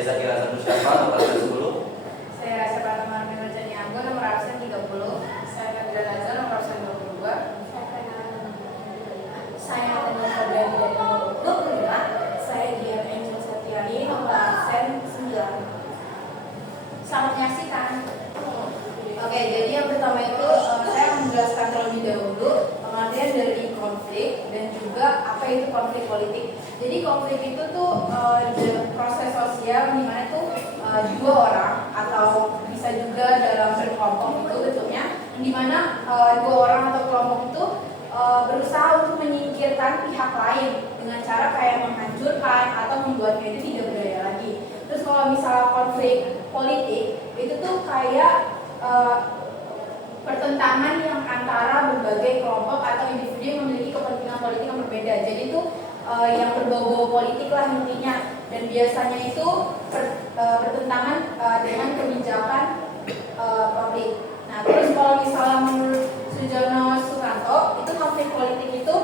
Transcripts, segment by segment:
Saya Zakir Hasan Mustafa, nomor absen 10. Saya Rasya Pratama Armin Rajani Anggo, nomor absen 30. Saya Nadira Nazar, nomor absen 22. Saya Tania Fabiani dari nomor 25. Saya Dian Angel Setiani, nomor absen 9. Selamat menyaksikan. Oke, jadi yang pertama itu saya akan menjelaskan terlebih dahulu pengertian dari konflik dan juga apa itu konflik politik. Jadi konflik itu tuh proses sosial di mana tuh dua orang atau bisa juga dalam berkelompok itu bentuknya, di mana dua orang atau kelompok itu berusaha untuk menyingkirkan pihak lain dengan cara kayak menghancurkan atau membuatnya itu tidak berdaya lagi. Terus kalau misalnya konflik politik itu tuh kayak pertentangan yang antara berbagai kelompok atau individu yang memiliki kepentingan politik yang berbeda. Jadi itu yang berbau-bau politik lah intinya, dan biasanya itu bertentangan dengan kebijakan publik. Nah, terus kalau misalnya menurut Sujono Suranto, itu konflik politik itu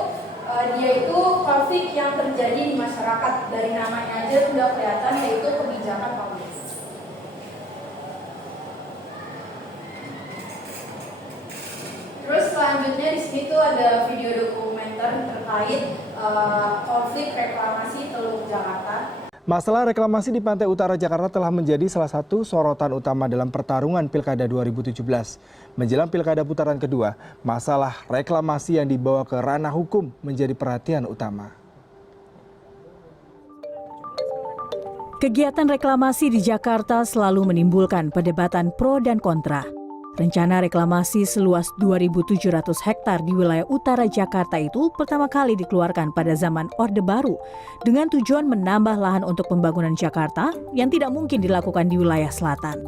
dia itu konflik yang terjadi di masyarakat. Dari namanya aja sudah kelihatan, yaitu kebijakan publik. Terus selanjutnya di sini tuh ada video dokumenter terkait konflik reklamasi Teluk Jakarta. Masalah reklamasi di pantai utara Jakarta telah menjadi salah satu sorotan utama dalam pertarungan Pilkada 2017. Menjelang Pilkada putaran kedua, masalah reklamasi yang dibawa ke ranah hukum menjadi perhatian utama. Kegiatan reklamasi di Jakarta selalu menimbulkan perdebatan pro dan kontra. Rencana reklamasi seluas 2.700 hektar di wilayah utara Jakarta itu pertama kali dikeluarkan pada zaman Orde Baru dengan tujuan menambah lahan untuk pembangunan Jakarta yang tidak mungkin dilakukan di wilayah selatan.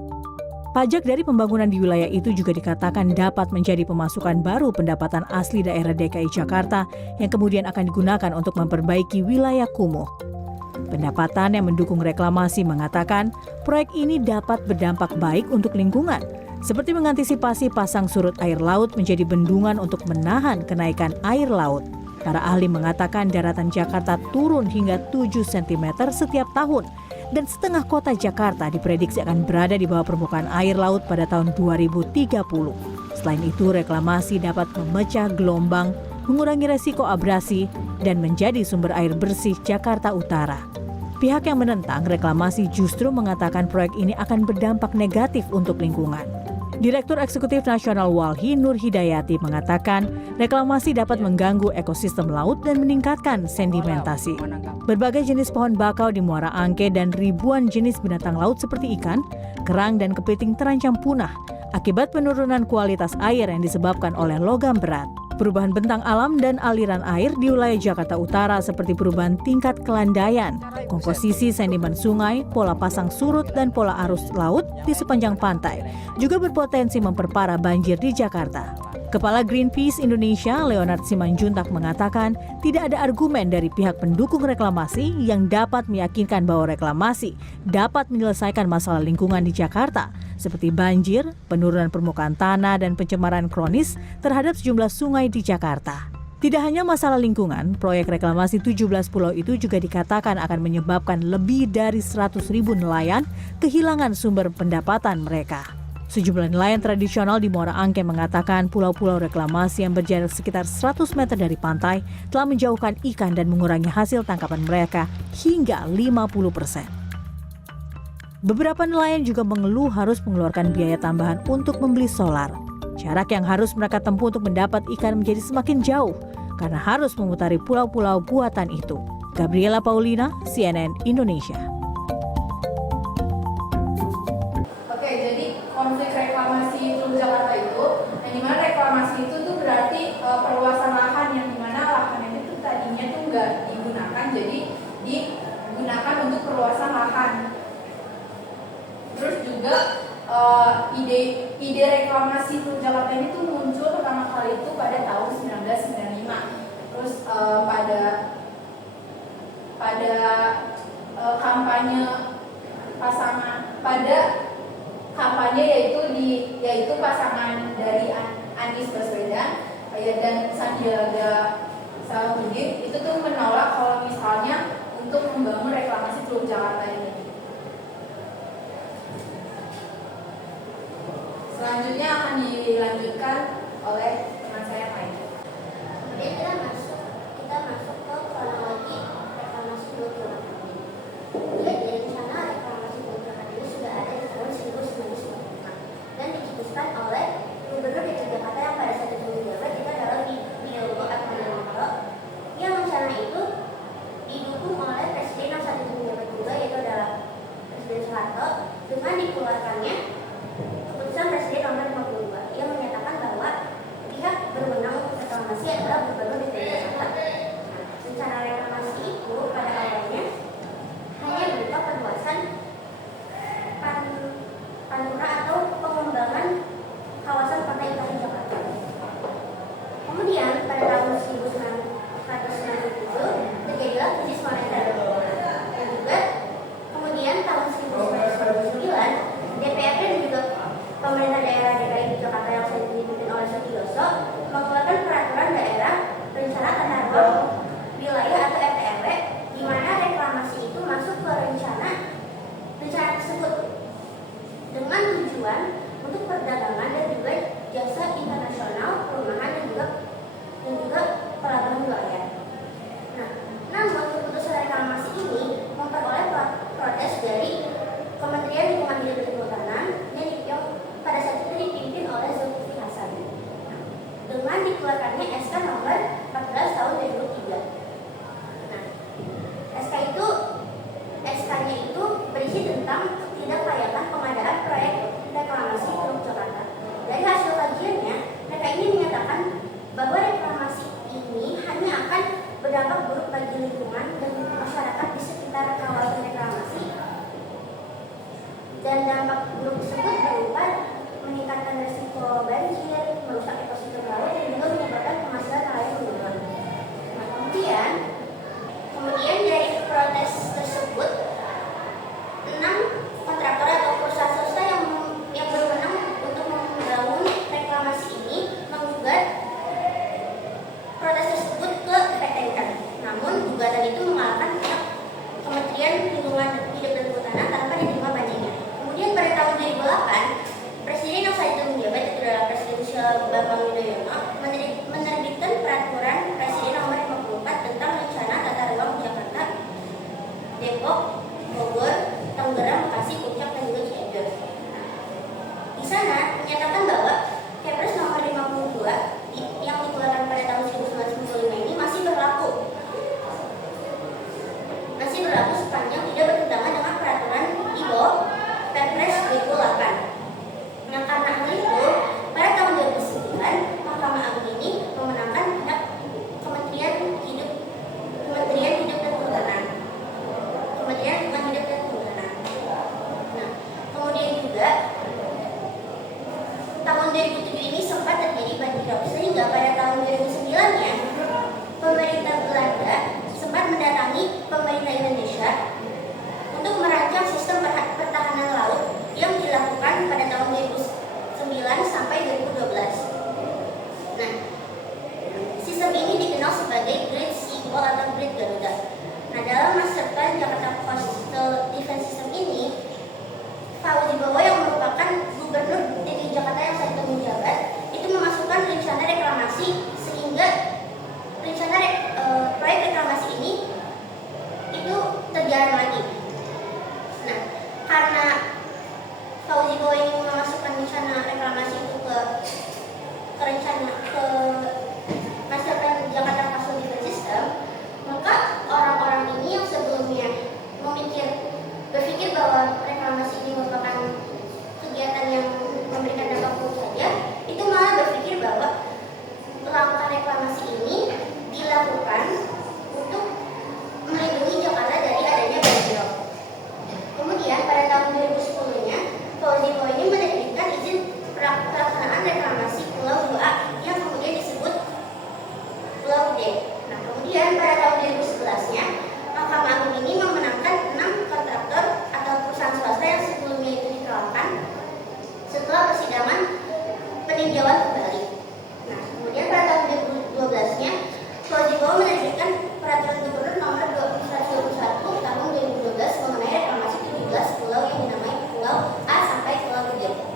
Pajak dari pembangunan di wilayah itu juga dikatakan dapat menjadi pemasukan baru pendapatan asli daerah DKI Jakarta yang kemudian akan digunakan untuk memperbaiki wilayah kumuh. Pendapatan yang mendukung reklamasi mengatakan proyek ini dapat berdampak baik untuk lingkungan, seperti mengantisipasi pasang surut air laut menjadi bendungan untuk menahan kenaikan air laut. Para ahli mengatakan daratan Jakarta turun hingga 7 cm setiap tahun dan setengah kota Jakarta diprediksi akan berada di bawah permukaan air laut pada tahun 2030. Selain itu, reklamasi dapat memecah gelombang, mengurangi resiko abrasi, dan menjadi sumber air bersih Jakarta Utara. Pihak yang menentang reklamasi justru mengatakan proyek ini akan berdampak negatif untuk lingkungan. Direktur Eksekutif Nasional Walhi Nur Hidayati mengatakan reklamasi dapat mengganggu ekosistem laut dan meningkatkan sedimentasi. Berbagai jenis pohon bakau di Muara Angke dan ribuan jenis binatang laut seperti ikan, kerang, dan kepiting terancam punah akibat penurunan kualitas air yang disebabkan oleh logam berat. Perubahan bentang alam dan aliran air di wilayah Jakarta Utara seperti perubahan tingkat kelandaian, komposisi sedimen sungai, pola pasang surut, dan pola arus laut di sepanjang pantai juga berpotensi memperparah banjir di Jakarta. Kepala Greenpeace Indonesia, Leonard Simanjuntak, mengatakan tidak ada argumen dari pihak pendukung reklamasi yang dapat meyakinkan bahwa reklamasi dapat menyelesaikan masalah lingkungan di Jakarta, seperti banjir, penurunan permukaan tanah, dan pencemaran kronis terhadap sejumlah sungai di Jakarta. Tidak hanya masalah lingkungan, proyek reklamasi 17 pulau itu juga dikatakan akan menyebabkan lebih dari 100.000 nelayan kehilangan sumber pendapatan mereka. Sejumlah nelayan tradisional di Muara Angke mengatakan pulau-pulau reklamasi yang berjarak sekitar 100 meter dari pantai telah menjauhkan ikan dan mengurangi hasil tangkapan mereka hingga 50%. Beberapa nelayan juga mengeluh harus mengeluarkan biaya tambahan untuk membeli solar. Jarak yang harus mereka tempuh untuk mendapat ikan menjadi semakin jauh karena harus memutari pulau-pulau buatan itu. Gabriela Paulina, CNN Indonesia. Oke, jadi konflik reklamasi Teluk Jakarta itu, yang dimana reklamasi itu tuh berarti perluasan lahan yang dimana lahan itu tuh tadinya tuh nggak digunakan, jadi digunakan untuk perluasan lahan. Terus juga ide reklamasi Teluk Jakarta ini tuh muncul pertama kali itu pada tahun 1995. Terus pada kampanye yaitu pasangan dari Anies Baswedan dan Sandiaga Salahuddin itu tuh menolak kalau misalnya untuk membangun reklamasi Teluk Jakarta ini. dilanjutkan oleh teman saya Pak. Kemudian kita masuk ke kronologi reklamasi Teluk Jakarta. Jadi rencana reklamasi Teluk Jakarta ini sudah ada di tahun 1995 dan dicetuskan oleh Gubernur DKI Jakarta yang pada saat itu menjabat, itu adalah Widodo Atmajanto. Yang rencana itu didukung oleh Presiden yang saat itu menjabat juga, yaitu adalah Presiden Soeharto, dengan dikeluarkannya keputusan Presiden nomor 52 yang menyatakan bahwa pihak berwenang untuk reklamasi adalah Gubernur DKI Jakarta. Rencana reklamasi itu pada awalnya hanya berupa perluasan pantura atau pengembangan kawasan Pantai Utara Jakarta. Kemudian pada tahun 1997 terjadilah krisis moneter. Dan juga kemudian tahun 1999 DPRD dan juga pemerintah daerah DKI Jakarta yang saat ini dipimpin oleh Sutioso mengeluarkan peraturan daerah rencana tata ruang wilayah atau RTRW, di mana reklamasi itu masuk ke rencana tersebut dengan tujuan untuk perdagangan dan juga jasa internasional, perumahan dan juga pelabuhan wilayah. Nah, namun keputusan reklamasi ini memperoleh protes dari Kementerian Lingkungan Hidup dan Kehutanan yang pada saat itu dipimpin oleh Zulkifli Hasan. Dengan dikeluarkannya SK nomor 14 tahun 2003. Nah, SK-nya itu berisi tentang ketidaklayakan pengadaan proyek reklamasi Teluk Jakarta. Dari hasil kajiannya, mereka ini menyatakan bahwa reklamasi ini hanya akan berdampak buruk bagi lingkungan dan masyarakat di sekitar kawasan reklamasi, dan dampak buruk tersebut berupa meningkatkan risiko banjir, merusak ekosistem laut, dan juga menyebabkan penghasilan nelayan menurun. Nah, kemudian dari protes tersebut, 6 kontraktor atau perusahaan swasta yang berwenang untuk membangun reklamasi ini menggugat protes tersebut ke PT. Namun gugatan itu mengalahkan pihak Kementerian Lingkungan Hidup dan Kehutanan tanpa diterima bandingnya. Kemudian pada tahun 2008, Presiden yang saat itu menjabat, itu adalah Presiden Bambang Yudhoyono, menerbitkan peraturan Presiden nomor 54 tentang rencana tata ruang Jakarta, Depok, Bogor, Tangerang, Bekasi, Puncak, dan juga Cianjur. Di sana menyatakan bahwa Kepres nomor 52 yang dikeluarkan pada tahun 1995 ini masih berlaku sepanjang tidak bertentangan dengan peraturan di bawah Perpres 2008. Nah, karena hal itu, pada tahun 2009 Mahkamah Agung ini memenangkan pihak Kementerian Hidup dan Kehutanan. Nah, kemudian juga tahun 2007 ini sempat terjadi banjirop, sehingga pada tahun 2009-nya pemerintah Belanda sempat mendatangi pemerintah Indonesia untuk merancang sistem pertahanan laut yang dilakukan pada tahun 2009 sampai 2012. Nah, sistem ini dikenal sebagai Great Sea Wall atau Great Garuda. Nah, dalam master plan Jakarta Coastal Defense System ini, Fauzi Bowo yang merupakan Gubernur DKI Jakarta yang saat itu menjabat, itu memasukkan rencana reklamasi sehingga proyek reklamasi ini itu terjalan lagi. Nah, karena Fauzi Bowo ini memasukkan rencana reklamasi itu ke master plan Jakarta Coastal Defense System, maka orang-orang ini yang sebelumnya berpikir bahwa reklamasi ini merupakan kegiatan yang memberikan dampak buruk saja, itu malah berpikir bahwa langkah reklamasi ini dilakukan untuk melindungi Jakarta dari adanya banjirop. Kemudian pada tahun 2010-nya, Fauzi Bowo ini menerbitkan izin pelaksanaan reklamasi Pulau 2A yang kemudian disebut Pulau D. Nah, kemudian pada tahun 2011-nya, Mahkamah Agung ini memenangkan 6 kontraktor atau perusahaan swasta yang sebelumnya itu dikalahkan setelah persidangan peninjauan kembali. Nah, kemudian pada tahun 2012-nya, Fauzi Bowo menerbitkan peraturan Gubernur nomor 121 tahun 2012 mengenai reklamasi 17 pulau yang dinamai Pulau A sampai Pulau D.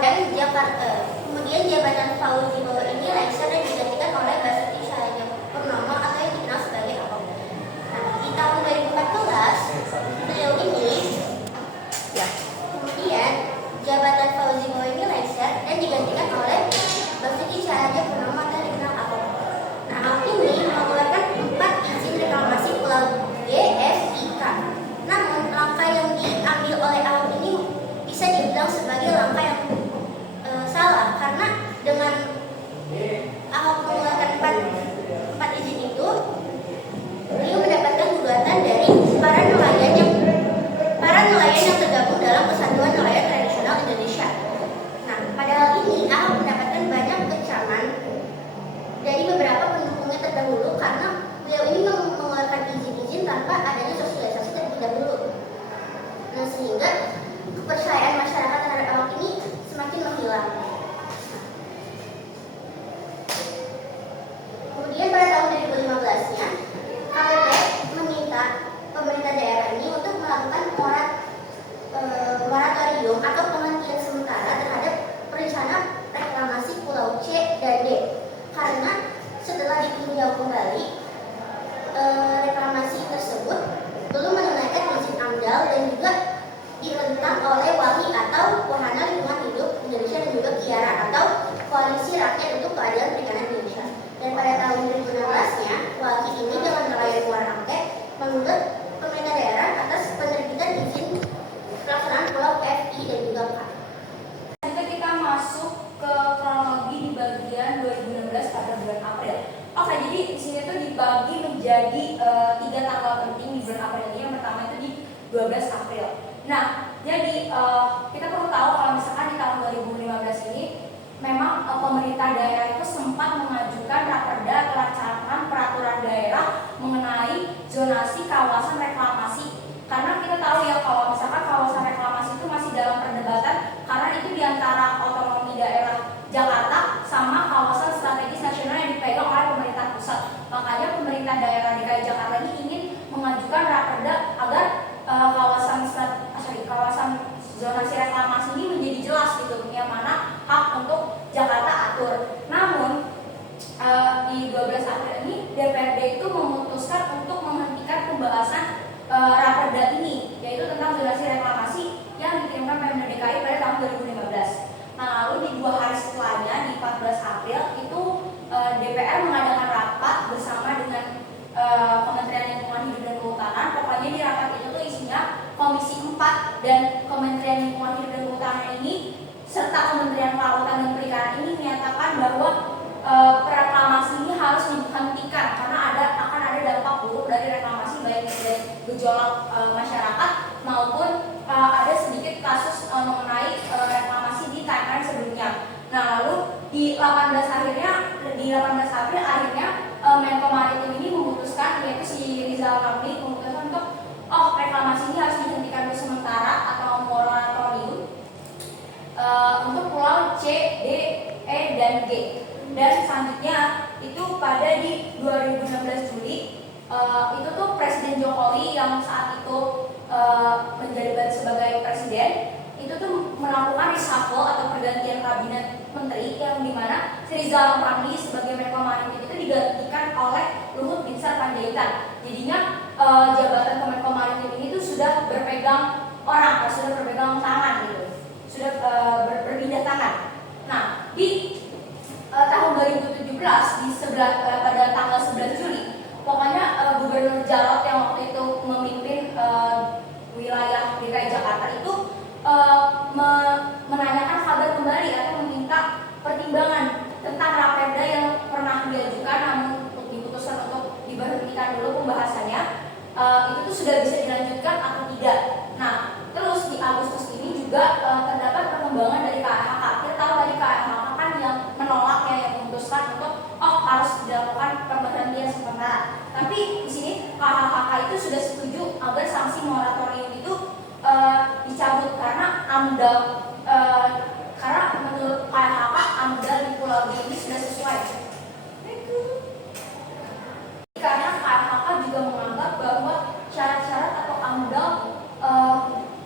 tahunan Jakarta. Kemudian jabatan Fauzi Bowo ini lengser dan digantikan oleh Basuki Cahayapurnama atau yang dikenal sebagai Ahok. Nah, di tahun 2014 beliau ini kemudian jabatan Fauzi Bowo ini lengser dan digantikan oleh Basuki Cahayapurnama atau yang dikenal Ahok. Nah, Ahok ini mengeluarkan 4 izin reklamasi Pulau G, F, I, K. Namun langkah yang diambil oleh Ahok ini bisa dibilang sebagai langkah yang salah, karena dengan Ahok mengeluarkan 4 izin itu, beliau mendapatkan gugatan dari para nelayan yang tergabung dalam Persatuan Nelayan Tradisional Indonesia. Nah, pada hal ini Ahok mendapatkan banyak kecaman dari beberapa pendukungnya terdahulu karena beliau ini mengeluarkan izin-izin tanpa adanya sosialisasi terlebih dahulu. Nah, sehingga kepercayaan masyarakat terhadap Ahok ini semakin menghilang. Kemudian pada tahun 2015-nya, KPP meminta pemerintah daerah ini untuk melakukan moratorium atau penghentian sementara terhadap rencana reklamasi Pulau C dan D, karena setelah ditinjau kembali reklamasi tersebut belum menunaikan izin AMDAL dan juga ditentang oleh WALI atau Wahana Lingkungan Hidup Indonesia dan juga KIARA atau Koalisi Rakyat untuk Keadilan Perikanan Indonesia. Dan pada tahun 2016-nya, WALI ini dengan nelayan Muara Angke menuntut pemerintah daerah atas penerbitan izin pelaksanaan Pulau F, I, dan juga K. Selanjutnya kita masuk ke kronologi di bagian 2016 pada bulan April. Oke, jadi di sini tuh dibagi menjadi 3 tanggal penting di bulan April ini. Yang pertama itu di 12 April. Nah, jadi kita perlu tahu kalau misalkan di tahun 2015 ini memang pemerintah daerah itu sempat mengajukan raperda rancangan peraturan daerah mengenai zonasi kawasan reklamasi. Karena kita tahu ya kalau misalkan kawasan reklamasi itu masih dalam perdebatan karena itu diantara otonomi daerah Jakarta sama kawasan strategis nasional yang dipegang oleh pemerintah pusat. Makanya pemerintah daerah DKI Jakarta ini ingin mengajukan raperda agar kawasan zonasi reklamasi ini menjadi jelas gitu, yang mana hak untuk Jakarta atur. Namun di 12 April ini DPRD itu memutuskan untuk menghentikan pembahasan raperda ini, yaitu tentang zonasi reklamasi yang dikirimkan Pemda DKI pada tahun 2015. Nah, lalu di 2 hari setelahnya di 14 April itu DPR mengadakan rapat bersama dengan Kementerian Lingkungan Hidup dan Kehutanan. Pokoknya di rapat itu tuh isinya Komisi 4 dan Kementerian Lingkungan Hidup dan Kehutanan ini serta Kementerian Kelautan dan Perikanan ini menyatakan bahwa reklamasi ini harus dihentikan karena akan ada dampak buruk dari reklamasi, baik dari gejolak masyarakat maupun ada sedikit kasus mengenai reklamasi di timeline sebelumnya. Nah, lalu di 18 April akhirnya Menko Maritim ini memutuskan, yaitu si Rizal Ramli memutuskan untuk reklamasi ini harus dihentikan dulu sementara atau moratorium untuk pulau C, D, E, dan G. Dan selanjutnya itu pada di 2016 Juli itu tuh Presiden Jokowi yang saat itu menjabat sebagai presiden itu tuh melakukan reshuffle atau pergantian kabinet menteri, yang dimana Rizal Ramli sebagai Menko Maritim itu digantikan oleh Luhut Binsar Panjaitan. Jadinya jabatan Kemenko Maritim ini tuh sudah berpegang tangan gitu, sudah berpindah tangan. Nah, di tahun 2017 pada tanggal 11 Juli, pokoknya Gubernur Jarot yang waktu itu memimpin wilayah DKI Jakarta itu menanyakan kabar kembali atau meminta pertimbangan tentang raperda yang pernah diajukan namun diputuskan untuk diberhentikan dulu pembahasannya. Itu tuh sudah bisa dilanjutkan atau tidak. Nah, terus di Agustus ini juga terdapat perkembangan dari KLHK. Kita tahu dari KLHK kan yang menolak, yang memutuskan untuk harus dilakukan pemberhentian sementara. Tapi di sini KLHK itu sudah setuju agar sanksi moratorium itu dicabut karena AMDAL, karena menurut KLHK AMDAL di Pulau G ini sudah sesuai. Karena KLHK juga menganggap bahwa syarat-syarat atau AMDAL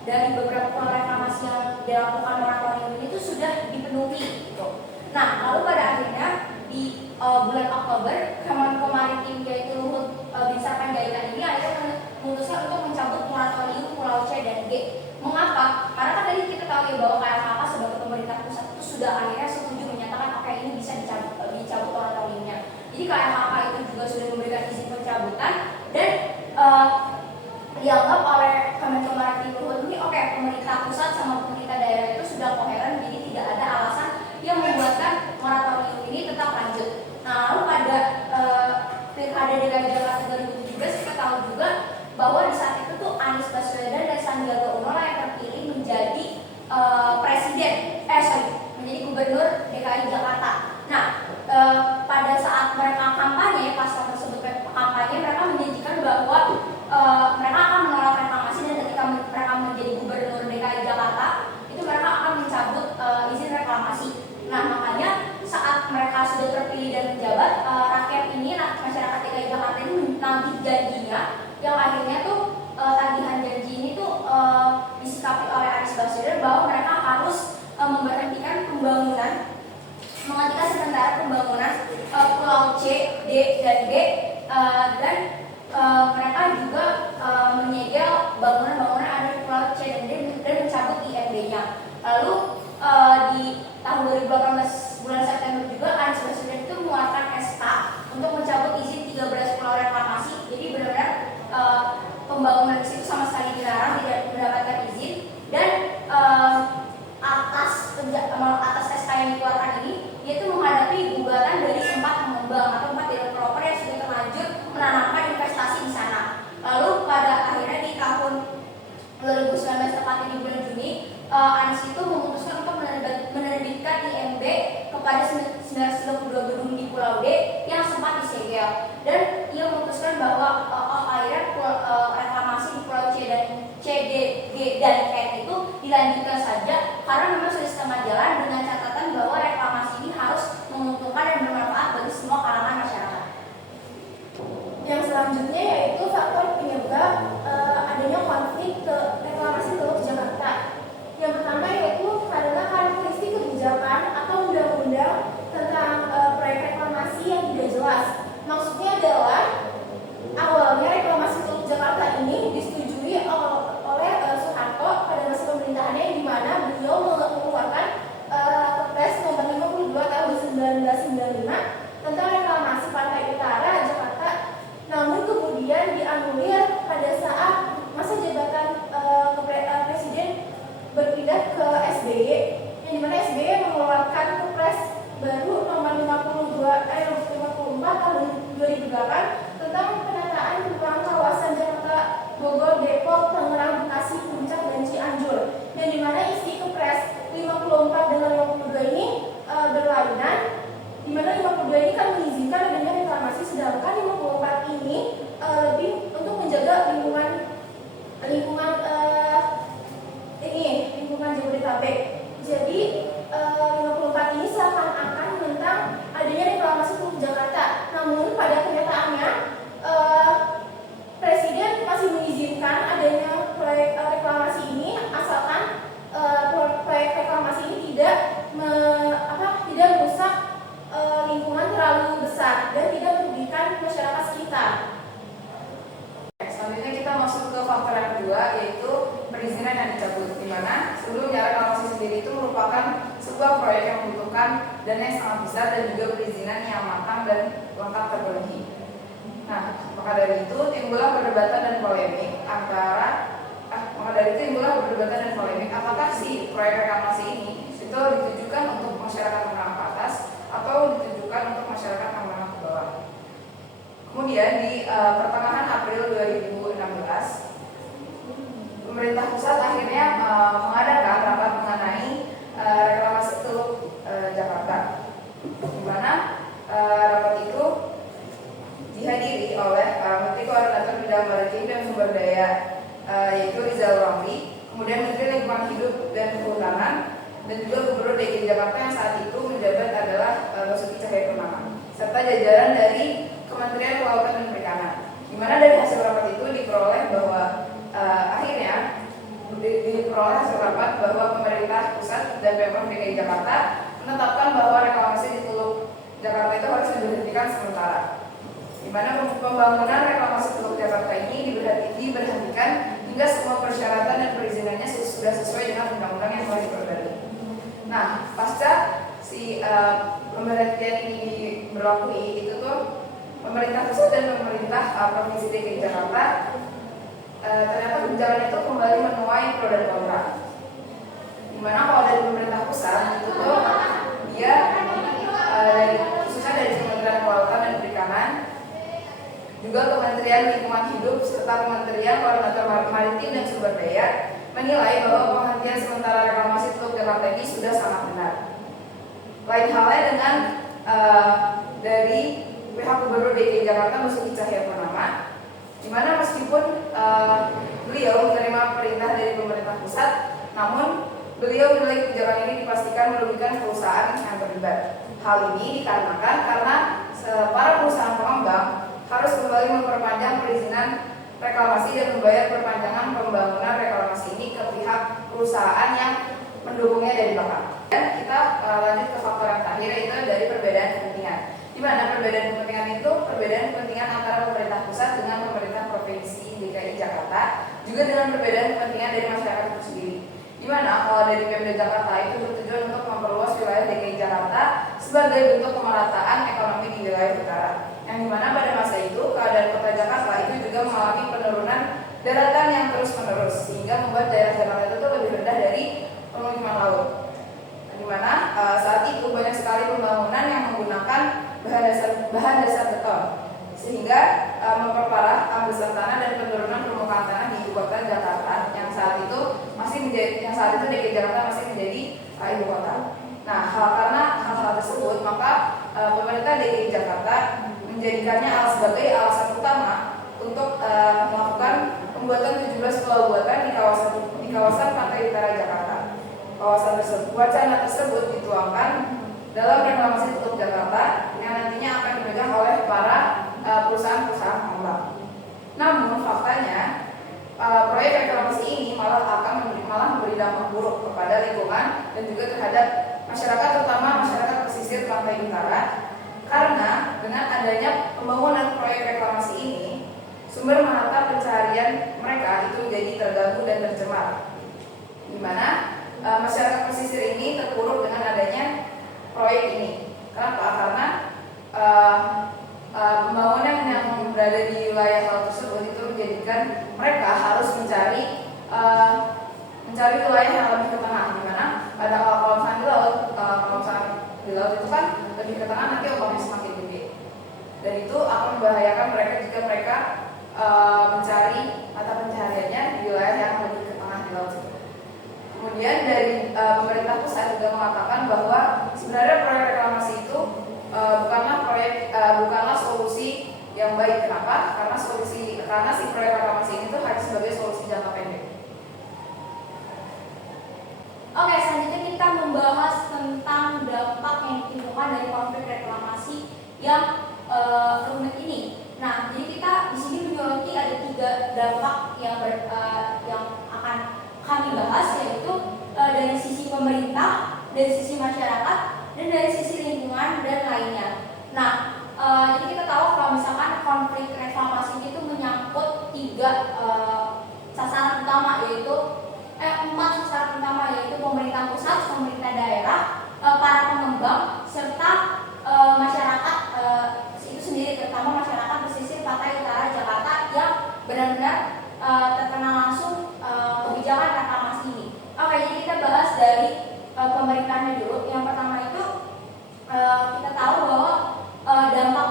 dari beberapa reklamasi yang dilakukan moratorium ini dipenuhi gitu. Nah, lalu pada akhirnya di bulan Oktober Kemenko Maritim yaitu Luhut Binsar Panjaitan ini akhirnya memutuskan untuk mencabut moratorium Pulau C dan D. Mengapa? Karena kan tadi kita tahu ya bahwa KLHK sebagai pemerintah pusat itu sudah akhirnya setuju menyatakan oke ini bisa dicabut moratoriumnya. Jadi KLHK itu juga sudah memberikan izin pencabutan dan dianggap oleh Kemenko Maritim Luhut ini oke, pemerintah pusat sama pemerintah daerah itu sudah koheren, jadi tidak ada alasan yang membuatkan moratorium ini tetap lanjut. Nah, lalu pada Pilkada DKI Jakarta 2017 kita tahu juga bahwa di saat itu tuh Anies Baswedan dan Sandiaga Uno yang terpilih menjadi menjadi gubernur DKI Jakarta. Nah, pada saat mereka kampanye, paslon tersebut kampanye, mereka menjanjikan bahwa mereka akan menolak reklamasi dan ketika mereka menjadi gubernur DKI Jakarta, itu mereka akan mencabut izin reklamasi. Nah, makanya saat mereka sudah terpilih dan menjabat, rakyat ini, masyarakat DKI Jakarta ini menagih janjinya, yang akhirnya tuh tagihan janji ini tuh disikapi oleh Anies Baswedan bahwa mereka harus memberhentikan pembangunan, menghentikan sementara pembangunan Pulau C, D, dan D, dan mereka juga menyegel bangunan-bangunan ada di Pulau C dan D dan mencabut IMB-nya. Lalu di tahun 2018 bulan September juga Anies Baswedan itu mengeluarkan SK untuk mencabut izin 13 pulau reklamasi. Jadi benar-benar pembangunan di situ sama sekali dilarang, tidak mendapatkan izin, dan atas SK yang dikeluarkan ini yaitu menghadapi gugatan dari 4 pengembang atau 4 developer yang sudah terlanjur menanamkan investasi di sana. Lalu pada akhirnya di tahun 2019 tepatnya di bulan Juni, Anies itu memutuskan untuk menerbitkan IMB kepada 932 gedung di Pulau D yang sempat disegel, dan ia memutuskan bahwa akhirnya reklamasi di Pulau C, D, G, dan N itu dilanjutkan saja karena memang sudah setengah jalan dengan catatan bahwa reklamasi ini harus menguntungkan dan bermanfaat bagi semua kalangan masyarakat. Yang selanjutnya yaitu faktor penyebab adanya konflik reklamasi Teluk Jakarta. Yang pertama yaitu karena karakteristik kebijakan atau undang-undang tentang proyek reklamasi yang tidak jelas. Maksudnya adalah awalnya reklamasi Teluk Jakarta ini disetujui oleh Soeharto pada masa pemerintahannya, di mana beliau mengeluarkan Kepres nomor 52 tahun 1995 tentang reklamasi pantai utara Jakarta. Namun kemudian dianulir pada saat masa jabatan Presiden berpindah ke SBY, yang dimana SBY mengeluarkan Kepres baru nomor 54 tahun 2008 tentang penataan ruang kawasan Jakarta, Bogor, Depok, Tangerang, Bekasi, Puncak, dan Cianjur, yang dimana isi Kepres 54 dengan 52 ini berlainan, dimana 52 ini kan mengizinkan adanya reklamasi, sedangkan 54 ini lebih untuk menjaga lingkungan Jabodetabek. Jadi 54 ini seakan-akan tentang adanya reklamasi Teluk Jakarta. Namun pada kenyataannya Presiden masih mengizinkan adanya proyek reklamasi ini asalkan proyek reklamasi ini tidak merusak lingkungan terlalu besar dan tidak merugikan masyarakat sekitar. Selanjutnya kita masuk ke faktor yang kedua, yaitu perizinan yang dicabut, di mana sebelumnya reklamasi sendiri itu merupakan sebuah proyek yang membutuhkan dana yang sangat besar dan juga perizinan yang matang dan lengkap terpenuhi. Nah, maka dari itu timbullah perdebatan dan polemik apakah si proyek reklamasi ini itu ditujukan untuk masyarakat menengah ke atas atau ditujukan untuk masyarakat menengah ke bawah. Kemudian di pertengahan April 2016, pemerintah pusat akhirnya mengadakan rapat mengenai reklamasi Teluk Jakarta, di mana rapat itu dihadiri oleh Menteri Koordinator Bidang Maritim dan Sumber Daya yaitu Rizal Ramli, kemudian Menteri Lingkungan Hidup dan Kehutanan, dan juga Gubernur DKI Jakarta yang saat itu menjabat adalah Basuki Cahayapurnama, serta jajaran dari Kementerian Kelautan dan Perikanan. Di mana dari hasil rapat itu diperoleh bahwa akhirnya diperoleh hasil rapat bahwa pemerintah pusat dan Pemprov DKI Jakarta menetapkan bahwa reklamasi di Teluk Jakarta itu harus diberhentikan sementara, di mana pembangunan reklamasi Teluk Jakarta ini diberhentikan hingga semua persyaratan dan perizinannya sudah sesuai dengan undang-undang yang telah diperbarui. Nah, pasca si pemberhentian ini berlaku itu tuh pemerintah pusat dan pemerintah provinsi DKI Jakarta ternyata kebijakan itu kembali menuai pro dan kontra. Dimana kalau dari pemerintah pusat itu tuh dia khususnya dari Kementerian Kelautan dan Perikanan, juga Kementerian Lingkungan Hidup serta Kementerian Koordinator Maritim dan Sumber Daya menilai bahwa penghentian sementara reklamasi Teluk Jakarta ini sudah sangat benar. Lain halnya dengan dari pihak Gubernur DKI Jakarta Basuki Cahayapurnama, di mana meskipun beliau menerima perintah dari pemerintah pusat, namun beliau menilai kebijakan ini dipastikan merugikan perusahaan yang terlibat. Hal ini dikarenakan karena para perusahaan pengembang harus kembali memperpanjang perizinan reklamasi dan membayar perpanjangan pembangunan reklamasi ini ke pihak perusahaan yang mendukungnya dari belakang. Dan kita lanjut ke faktor yang terakhir, yaitu dari perbedaan kepentingan. Di mana perbedaan kepentingan itu perbedaan kepentingan antara pemerintah pusat dengan pemerintah provinsi DKI Jakarta, juga dengan perbedaan kepentingan dari masyarakat itu sendiri. Di mana kalau dari Pemda Jakarta itu bertujuan untuk memperluas wilayah DKI Jakarta sebagai bentuk pemerataan ekonomi di wilayah utara. Yang dimana pada masa itu keadaan kota Jakarta itu juga mengalami penurunan daratan yang terus-menerus, sehingga membuat daerah Jakarta itu lebih rendah dari pemukiman laut. Di mana saat itu banyak sekali pembangunan yang menggunakan bahan dasar beton, sehingga memperparah ambesan tanah dan penurunan permukaan tanah di ibu kota Jakarta yang saat itu DKI Jakarta masih menjadi ibu kota. Nah, karena hal-hal tersebut, maka pemerintah DKI Jakarta menjadikannya sebagai alasan utama untuk melakukan pembuatan 17 pulau buatan di kawasan pantai utara Jakarta. Wacana tersebut dituangkan dalam reklamasi Teluk Jakarta yang nantinya akan dipegang oleh para perusahaan-perusahaan pengembang. Namun faktanya proyek reklamasi ini malah memberi dampak buruk kepada lingkungan dan juga terhadap masyarakat, terutama masyarakat pesisir pantai utara, karena dengan adanya pembangunan proyek reklamasi ini, sumber mata pencaharian mereka itu menjadi terganggu dan tercemar, di mana masyarakat pesisir ini terpuruk dengan adanya proyek ini. Kenapa? Karena pembangunan yang berada di wilayah laut tersebut itu menjadikan mereka harus mencari wilayah yang lebih ke tengah, di mana pada kalau misalnya di laut itu kan lebih ke tengah, nanti ombaknya semakin gede, dan itu akan membahayakan mereka jika mereka mencari mata pencahariannya di wilayah yang lebih ke tengah di laut itu. Kemudian dari pemerintah pusat juga mengatakan bahwa sebenarnya proyek reklamasi itu bukanlah solusi yang baik. Kenapa? Karena si proyek reklamasi ini tuh hanya sebagai solusi jangka pendek. Oke, selanjutnya kita membahas tentang dampak yang ditimbulkan dari konflik reklamasi yang rumit ini. Nah, jadi kita di sini menyoroti ada 3 dampak yang akan kami bahas, yaitu dari sisi pemerintah, dari sisi masyarakat, dan dari sisi lingkungan dan lainnya. Nah, jadi kita tahu kalau misalkan konflik reklamasi itu menyangkut 4 sasaran utama, yaitu pemerintah pusat, pemerintah daerah, para pengembang, serta masyarakat itu sendiri, terutama masyarakat pesisir pantai utara Jakarta yang benar-benar terkena langsung kebijakan reklamasi ini. Oke, jadi kita bahas dari pemerintahnya dulu. Yang pertama itu kita tahu bahwa dampak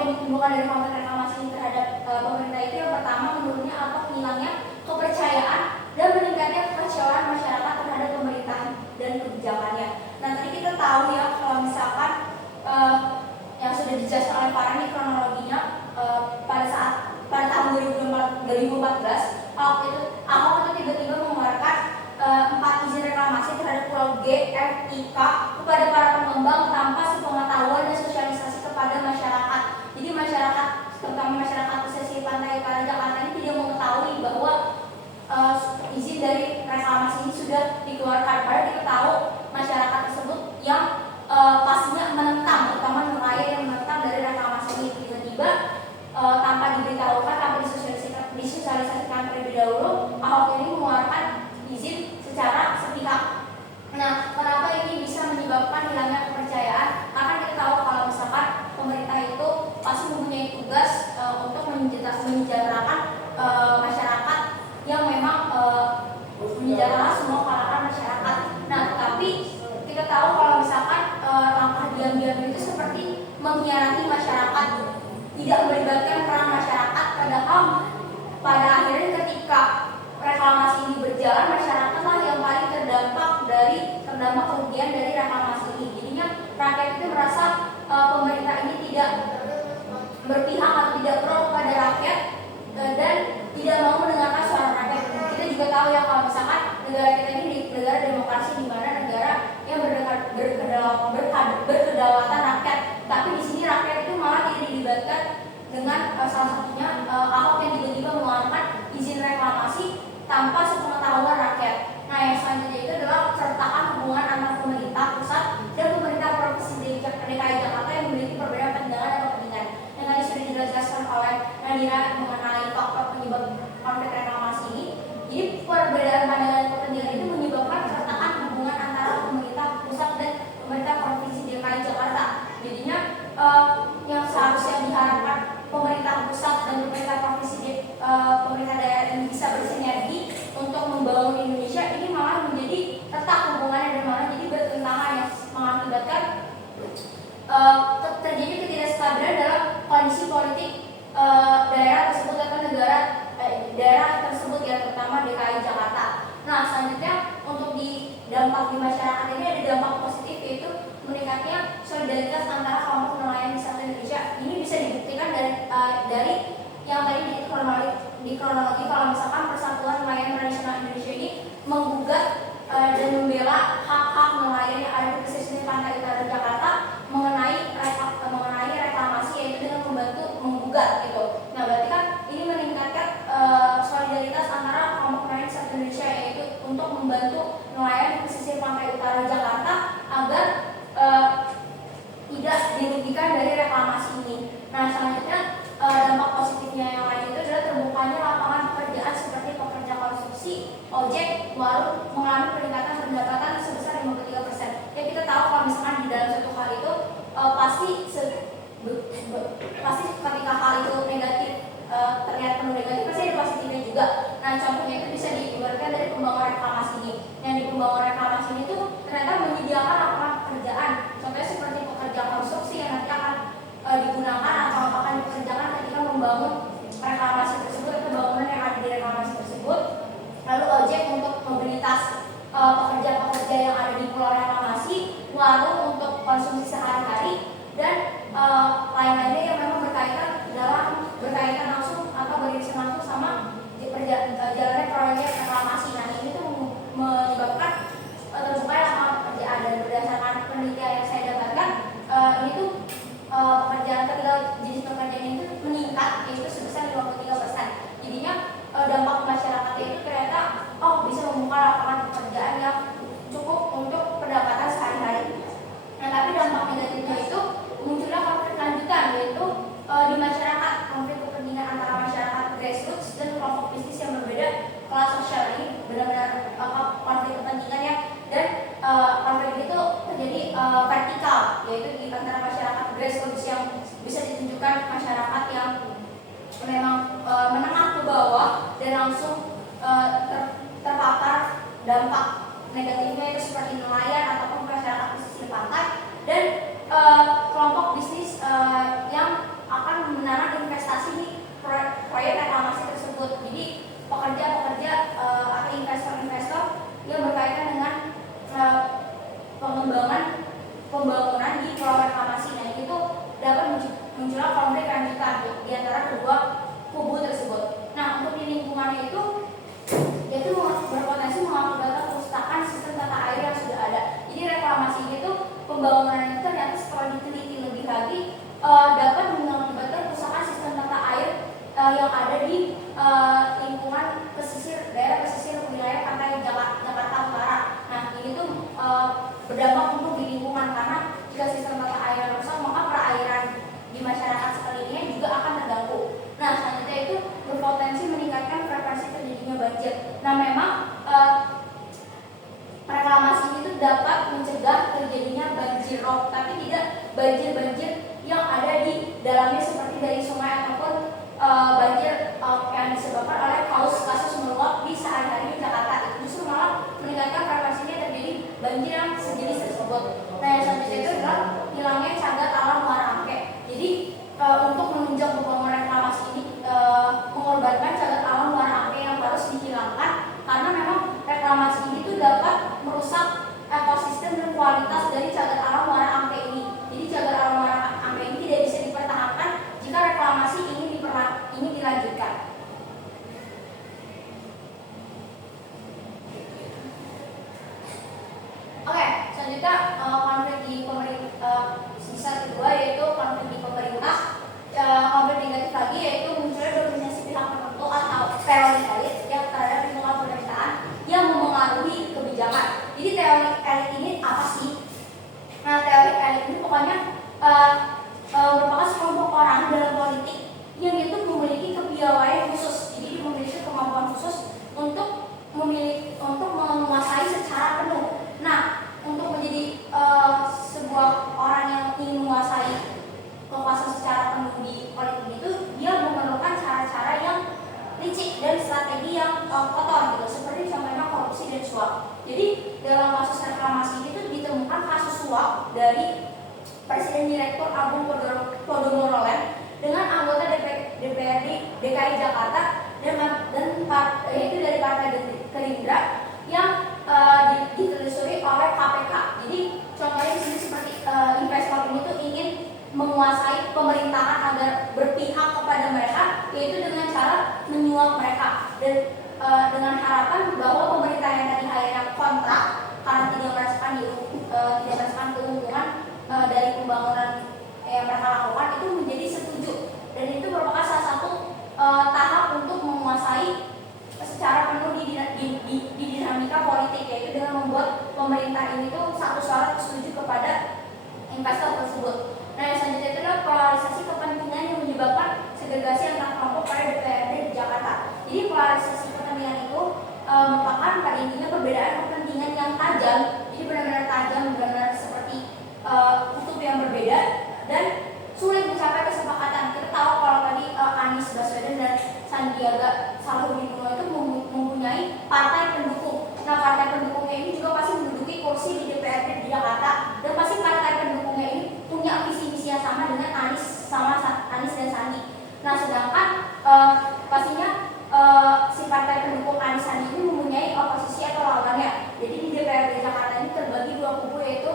yang ditimbulkan dari konflik reklamasi ini terhadap pemerintah itu yang pertama menurunnya atau hilangnya kepercayaan dan meningkatnya kekecewaan masyarakat terhadap pemerintah dan kebijakannya. Nah, tadi kita tahu ya kalau misalkan yang sudah dijelaskan oleh Farhan ini kronologinya pada tahun 2014 Ahok itu tiba-tiba mengeluarkan 4 izin reklamasi terhadap Pulau G, F, I, K kepada para pengembang tanpa sepengetahuan dan sosialisasi kepada masyarakat. Jadi masyarakat, terutama masyarakat pesisir pantai utara Jakarta ini tidak mengetahui bahwa izin dari reklamasi ini sudah dikeluarkan. Padahal kita tahu masyarakat tersebut mengkhianati masyarakat, tidak melibatkan peran masyarakat, padahal pada akhirnya ketika reklamasi ini berjalan, masyarakatlah yang paling terdampak kerugian dari reklamasi ini. Jadinya rakyat itu merasa pemerintah ini tidak berpihak atau tidak pro kepada rakyat dan tidak mau mendengarkan suara rakyat. Kita juga tahu ya kalau misalkan negara kita ini negara demokrasi, di mana negara yang berkedaulatan rakyat, tapi di sini rakyat itu malah tidak dilibatkan dengan salah satunya Ahok yang tiba-tiba mengeluarkan izin reklamasi tanpa sepengetahuan rakyat. Nah, yang selanjutnya itu adalah keretakan hubungan antara pemerintah pusat dan pemerintah provinsi DKI Jakarta yang memiliki perbedaan pandangan dan kepentingan. Yang tadi sudah dijelaskan oleh Nadira mengenai faktor penyebab konflik reklamasi ini. Jadi perbedaan pandangan dan kepentingan itu menyebabkan keretakan hubungan antara pemerintah pusat dan pemerintah provinsi DKI Jakarta. Jadinya yang seharusnya diharapkan pemerintah pusat dan pemerintah provinsi pemerintah daerah ini bisa bersinergi untuk membangun Indonesia, ini malah menjadi retak hubungannya dan malah jadi bertentangan yang mengakibatkan terjadi ketidakstabilan dalam kondisi politik daerah tersebut atau daerah tersebut ya, terutama DKI Jakarta. Nah, selanjutnya untuk di dampak di masyarakat ini ada dampak positif, yaitu meningkatnya solidaritas antara kelompok nelayan di satu Indonesia. Ini bisa dibuktikan dari yang tadi di kronologi kalau misalkan Persatuan Nelayan Tradisional Indonesia ini menggugat dan membela hak-hak nelayan yang ada di pesisir pantai utara Jakarta mengenai reklamasi, yaitu dengan membantu menggugat gitu. Nah, berarti kan ini meningkatkan solidaritas antara kelompok nelayan di satu Indonesia, yaitu untuk membantu nelayan di pesisir pantai utara Jakarta agar tidak dirugikan dari reklamasi ini. Nah, selanjutnya dampak positifnya yang lain itu adalah terbukanya lapangan pekerjaan seperti pekerja konstruksi, ojek, warung mengalami peningkatan pendapatan sebesar 53%. Ya, kita tahu kalau misalkan di dalam satu hal itu pasti ketika hal itu negatif terlihat penuh negatif, pasti ada positifnya juga. Nah, contohnya itu bisa diibaratkan dari pembangunan reklamasi ini. Yang di pembangunan reklamasi ini tuh ternyata menyediakan lapangan pekerjaan. Contohnya seperti pekerja konstruksi yang nanti akan digunakan atau akan dikerjakan ketika membangun reklamasi tersebut atau bangunan yang ada di reklamasi tersebut. Lalu ojek untuk mobilitas pekerja-pekerja yang ada di pulau reklamasi, warung untuk konsumsi sehari-hari, dan lain-lainnya yang memang berkaitan langsung atau beririsan langsung sama jalannya proyek reklamasi. Nah, ini tuh menyebabkan terbukanya lapangan pekerjaan, dan berdasarkan penelitian yang saya dapatkan ini tuh jenis pekerjaan ini tuh meningkat, yaitu sebesar 53%. Jadinya dampak masyarakatnya itu ternyata bisa membuka lapangan pekerjaan yang cukup untuk pendapatan sehari-hari. Nah, tapi dampak negatifnya itu munculnya konflik lanjutan, yaitu di masyarakat, konflik kepentingan antara masyarakat grassroots dan kelompok bisnis yang berbeda kelas sosial. Ini benar-benar konflik kepentingan ya, dan konflik itu terjadi vertikal, yaitu di antara masyarakat grassroots yang bisa ditunjukkan masyarakat yang memang menengah ke bawah dan langsung terpapar dampak negatifnya itu seperti nelayan ataupun masyarakat pesisir pantai, dan kelompok bisnis yang akan menanam investasi di proyek reklamasi tersebut. Jadi pekerja-pekerja atau investor-investor yang berkaitan dengan pembangunan di pulau reklamasi. Nah, itu dapat munculnya konflik lanjutan di antara kedua kubu tersebut. Nah, untuk di lingkungannya itu yaitu berpotensi mengakibatkan kerusakan sistem tata air yang sudah ada. Jadi reklamasi itu pembangunan itu ternyata setelah diteliti lebih lagi dapat mengakibatkan kerusakan sistem tata air yang ada di lingkungan daerah pesisir wilayah pantai Jakarta Utara. Nah, ini tuh berdampak untuk di lingkungan, karena jika sistem tata air rusak, maka perairan di masyarakat sekelilingnya juga akan terganggu. Nah, selanjutnya itu berpotensi meningkatkan frekuensi terjadinya banjir. Nah, memang reklamasi itu dapat mencegah terjadinya banjir rob, tapi tidak banjir-banjir yang ada di dalamnya seperti dari sungai ataupun banjir yang disebabkan oleh kasus meluap di sehari-hari di Jakarta. Itu justru malah meningkatkan frekuensinya terjadi banjir yang sejenis tersebut. Nah, yang selanjutnya itu adalah hilangnya cagar alam muara angke. suap dari Presiden Direktur Agung Podomoro Land dengan anggota DPRD DKI Jakarta dan yaitu dari Partai Gerindra yang ditelusuri oleh KPK. Jadi contohnya di sini seperti investor ini tuh ingin menguasai pemerintahan agar berpihak kepada mereka, yaitu dengan cara menyuap mereka dan dengan harapan bahwa pemerintah yang tadi akhirnya kontrak karena tidak merasakan keuntungan dari pembangunan yang mereka lakukan itu menjadi setuju, dan itu merupakan salah satu tahap untuk menguasai secara penuh di dinamika politik, yaitu dengan membuat pemerintah ini tuh satu suara setuju kepada investor tersebut. Nah, yang selanjutnya itu adalah polarisasi kepentingan yang menyebabkan segregasi antar kelompok pada DPRD di Jakarta. Jadi polarisasi kepentingan itu merupakan pada intinya perbedaan kepentingan yang tajam, jadi benar-benar tajam, benar-benar seperti kutub yang berbeda dan sulit mencapai kesepakatan. Kita tahu kalau tadi Anies Baswedan dan Sandiaga Salahuddin Uno itu mempunyai partai pendukung. Nah, partai pendukungnya ini juga pasti menduduki kursi di DPRD di Jakarta, dan pasti partai pendukungnya ini punya visi-misi yang sama dengan Anies dan Sandi. Nah, sedangkan pastinya si partai pendukung Anies Sandi ini mempunyai oposisi atau lawannya. Jadi di DPRD Jakarta ini terbagi dua kubu, yaitu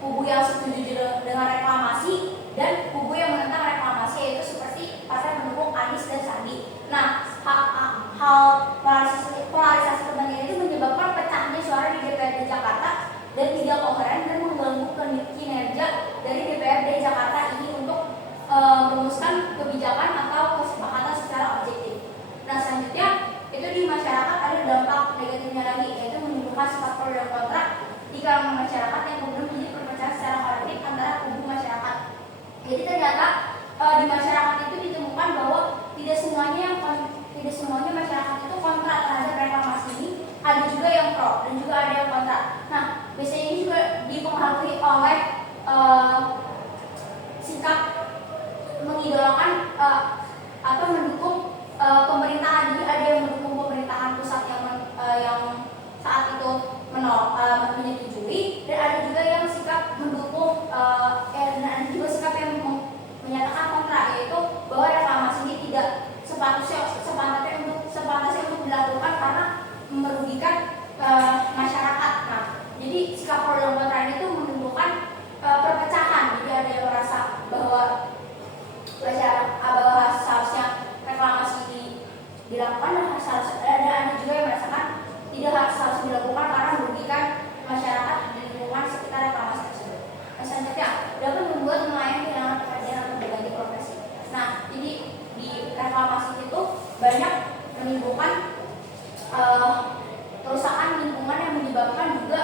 kubu yang setuju dengan reklamasi dan kubu yang menentang reklamasi, yaitu seperti partai pendukung Anies dan Sandi. Nah, hal polarisasi kepentingan itu menyebabkan pecahnya suara di DPRD Jakarta dan tidak koheren dan mengganggu kinerja dari DPRD Jakarta ini untuk merumuskan kebijakan atau kesepakatan secara objektif. Nah, selanjutnya itu di masyarakat ada dampak negatifnya lagi, yaitu menimbulkan sifat pro dan kontra di kalangan masyarakat yang kemudian menjadi perpecahan secara politik antara kubu masyarakat. Jadi ternyata di masyarakat itu ditemukan bahwa tidak semuanya masyarakat itu kontra terhadap reklamasi ini, ada juga yang pro dan juga ada yang kontra. Nah, biasanya ini juga dipengaruhi oleh sikap mengidolakan atau mendukung pemerintahan. Jadi ada yang mendukung pemerintahan pusat yang saat itu menyetujui, dan ada juga yang sikap mendukung dan ada juga sikap yang menyatakan kontra, yaitu bahwa reklamasi ini tidak sepantasnya untuk dilakukan karena merugikan masyarakat. Nah, jadi sikap pro dan kontra ini tuh menimbulkan perpecahan. Jadi ada yang merasa bahwa seharusnya reklamasi dilakukan, dan ada juga yang merasakan tidak harus dilakukan karena merugikan masyarakat dan lingkungan sekitar reklamasi tersebut. Selanjutnya, dapat membuat nelayan kehilangan pekerjaan atau berganti profesi. Nah, jadi di reklamasi itu banyak menimbulkan kerusakan lingkungan yang menyebabkan juga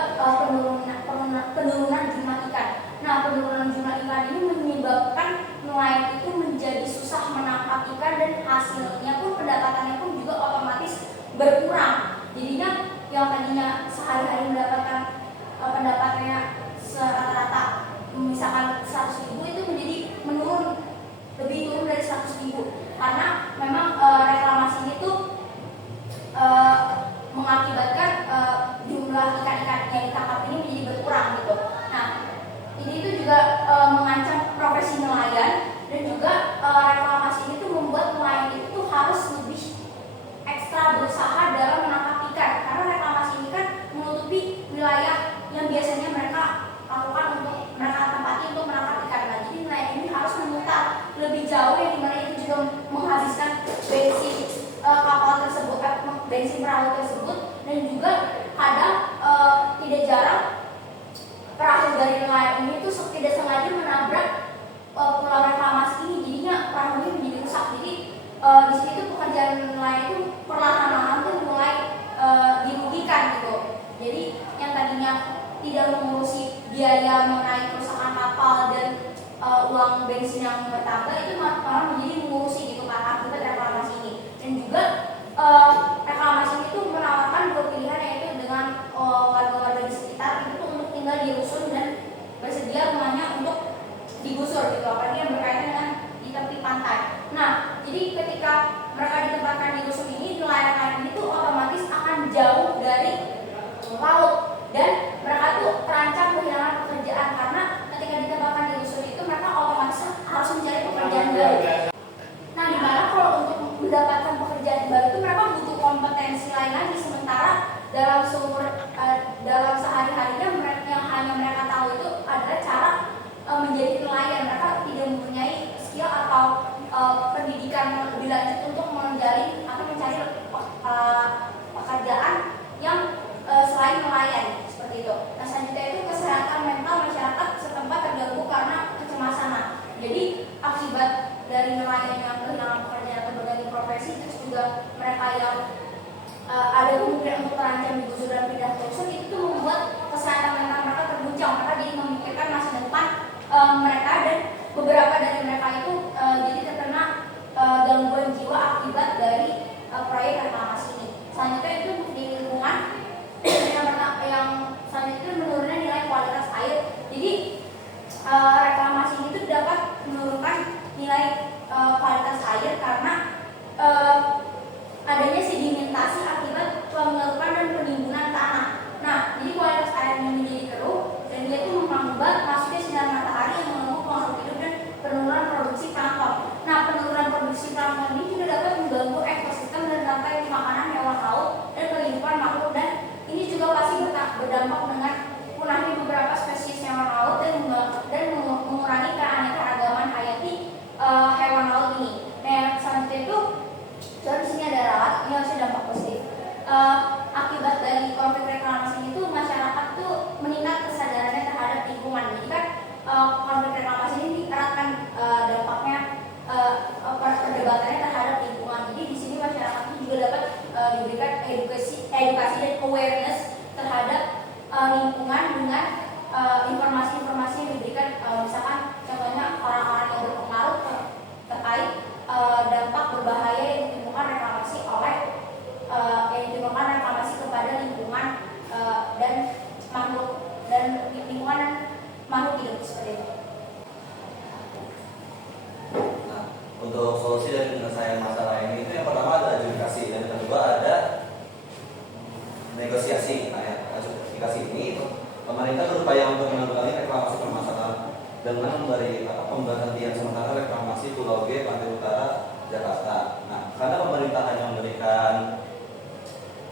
penurunan jumlah ikan. Nah, penurunan jumlah ikan ini menyebabkan nelayan itu menjadi susah menangkap ikan, dan hasilnya pun, pendapatannya pun juga otomatis berkurang. Jadinya yang tadinya sehari-hari mendapatkan pendapatannya rata-rata misalkan 100.000 itu menjadi lebih turun dari 100.000 karena memang reklamasi ini tuh mengakibatkan jumlah ikan-ikan yang ditangkap ini menjadi berkurang gitu. Nah, ini itu juga mengancam profesi nelayan, dan juga reklamasi ini tuh membuat nelayan itu tuh harus lebih ekstra berusaha dalam menangkap ikan, karena reklamasi ini kan menutupi wilayah yang biasanya mereka lakukan untuk mereka tempati untuk menangkap ikan. Nah, jadi nelayan ini harus memutar lebih jauh, yang dimana itu juga menghabiskan bensin kapal tersebut, bensin perahu tersebut, dan juga kadang tidak jarang perahu dari nelayan ini tuh tidak sengaja menabrak pulau reklamasi ini, jadinya perahunya menjadi rusak. Jadi di situ pekerjaan nelayan itu perlahan-lahan tuh mulai dirugikan gitu. Jadi yang tadinya tidak mengurusi biaya mengenai kerusakan kapal dan uang bensin yang bertambah, itu malah menjadi mengurusi gitu kan akibat reklamasi ini. Dan juga reklamasi itu menawarkan dua pilihan, yaitu dengan warga-warga di sekitar itu untuk tinggal di rusun dan bersedia rumahnya untuk digusur gitu, apalagi yang berkaitan dengan di tepi pantai. Nah, jadi ketika mereka ditempatkan di rusun ini, nelayan-nelayan itu otomatis akan jauh dari laut, dan mereka tuh terancam Jadi reklamasi ini tuh dapat menurunkan nilai kualitas air karena adanya sedimentasi akibat pengerukan dan penimbunan tanah. Nah, jadi kualitas airnya menjadi keruh dan dia itu menghambat masuknya sinar matahari yang mengganggu makhluk hidup dan penurunan produksi plankton. Nah, penurunan produksi plankton ini juga dapat mengganggu ekosistem dan rantai makanan hewan laut dan kehidupan makhluk, dan ini juga pasti berdampak dengan punahnya beberapa spesies hewan laut dan mengurangi keanekaragaman hayati hewan laut ini. Nah, yang selanjutnya itu di sini ada ralat, ini harusnya dampak positif. Akibat dari konflik reklamasi itu masyarakat tuh meningkat kesadarannya terhadap lingkungan. Jadi kan konflik reklamasi ini eratkan dampaknya perdebatannya terhadap lingkungan. Jadi di sini masyarakat itu juga dapat diberikan edukasi dan awareness terhadap lingkungan dengan informasi-informasi yang diberikan, misalkan contohnya orang-orang yang berpengaruh terkait dampak berbahaya yang ditimbulkan reklamasi kepada lingkungan dan makhluk hidup seperti itu. Nah, untuk solusi dari penyelesaian masalah ini itu yang pertama ada adjudikasi dan yang kedua ada negosiasi. Nah, ya, adjudikasi ini pemerintah berupaya untuk menanggulangi reklamasi permasalahan dengan memberi pemberhentian sementara reklamasi Pulau G Pantai Utara Jakarta. Nah, karena pemerintah hanya memberikan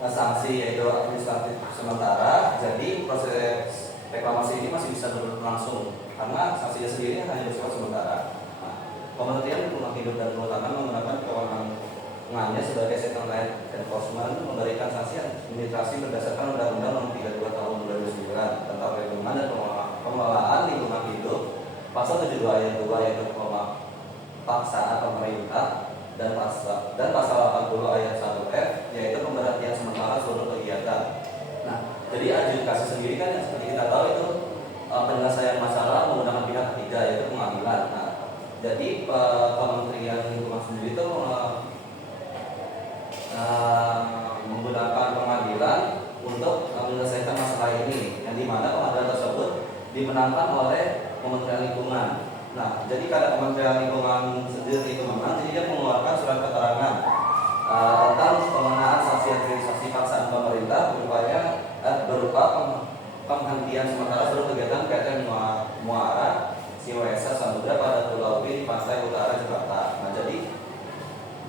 sanksi yaitu administratif sementara, jadi proses reklamasi ini masih bisa berlangsung karena sanksinya sendiri hanya bersifat sementara. Nah, Kementerian Lingkungan Hidup dan Kehutanan menggunakan kewenangannya sebagai second line enforcement memberikan sanksi administrasi berdasarkan Undang-Undang Nomor 32 Tahun 2009 tentang perlindungan dan pengelolaan lingkungan hidup, pasal 72 ayat 2 yaitu paksaan pemerintah, dan pasal 80 ayat 1F yaitu pemberhentian sementara seluruh kegiatan. Nah, jadi adjudikasi sendiri kan yang seperti kita tahu itu penyelesaian masalah menggunakan pihak ketiga yaitu pengadilan. Nah, jadi Kementerian Lingkungan sendiri itu menggunakan pengadilan untuk menyelesaikan masalah ini, yang dimana pengadilan tersebut dimenangkan oleh Kementerian Lingkungan. Nah, jadi karena Kementerian Lingkungan sendiri itu menang, jadi dia mengeluarkan surat keterangan tentang pengenaan sanksi administrasi paksaan pemerintah berupa penghentian sementara seluruh kegiatan PT Muara Siwesa Samudra pada Pulau B di Pantai Utara Jakarta. Nah, jadi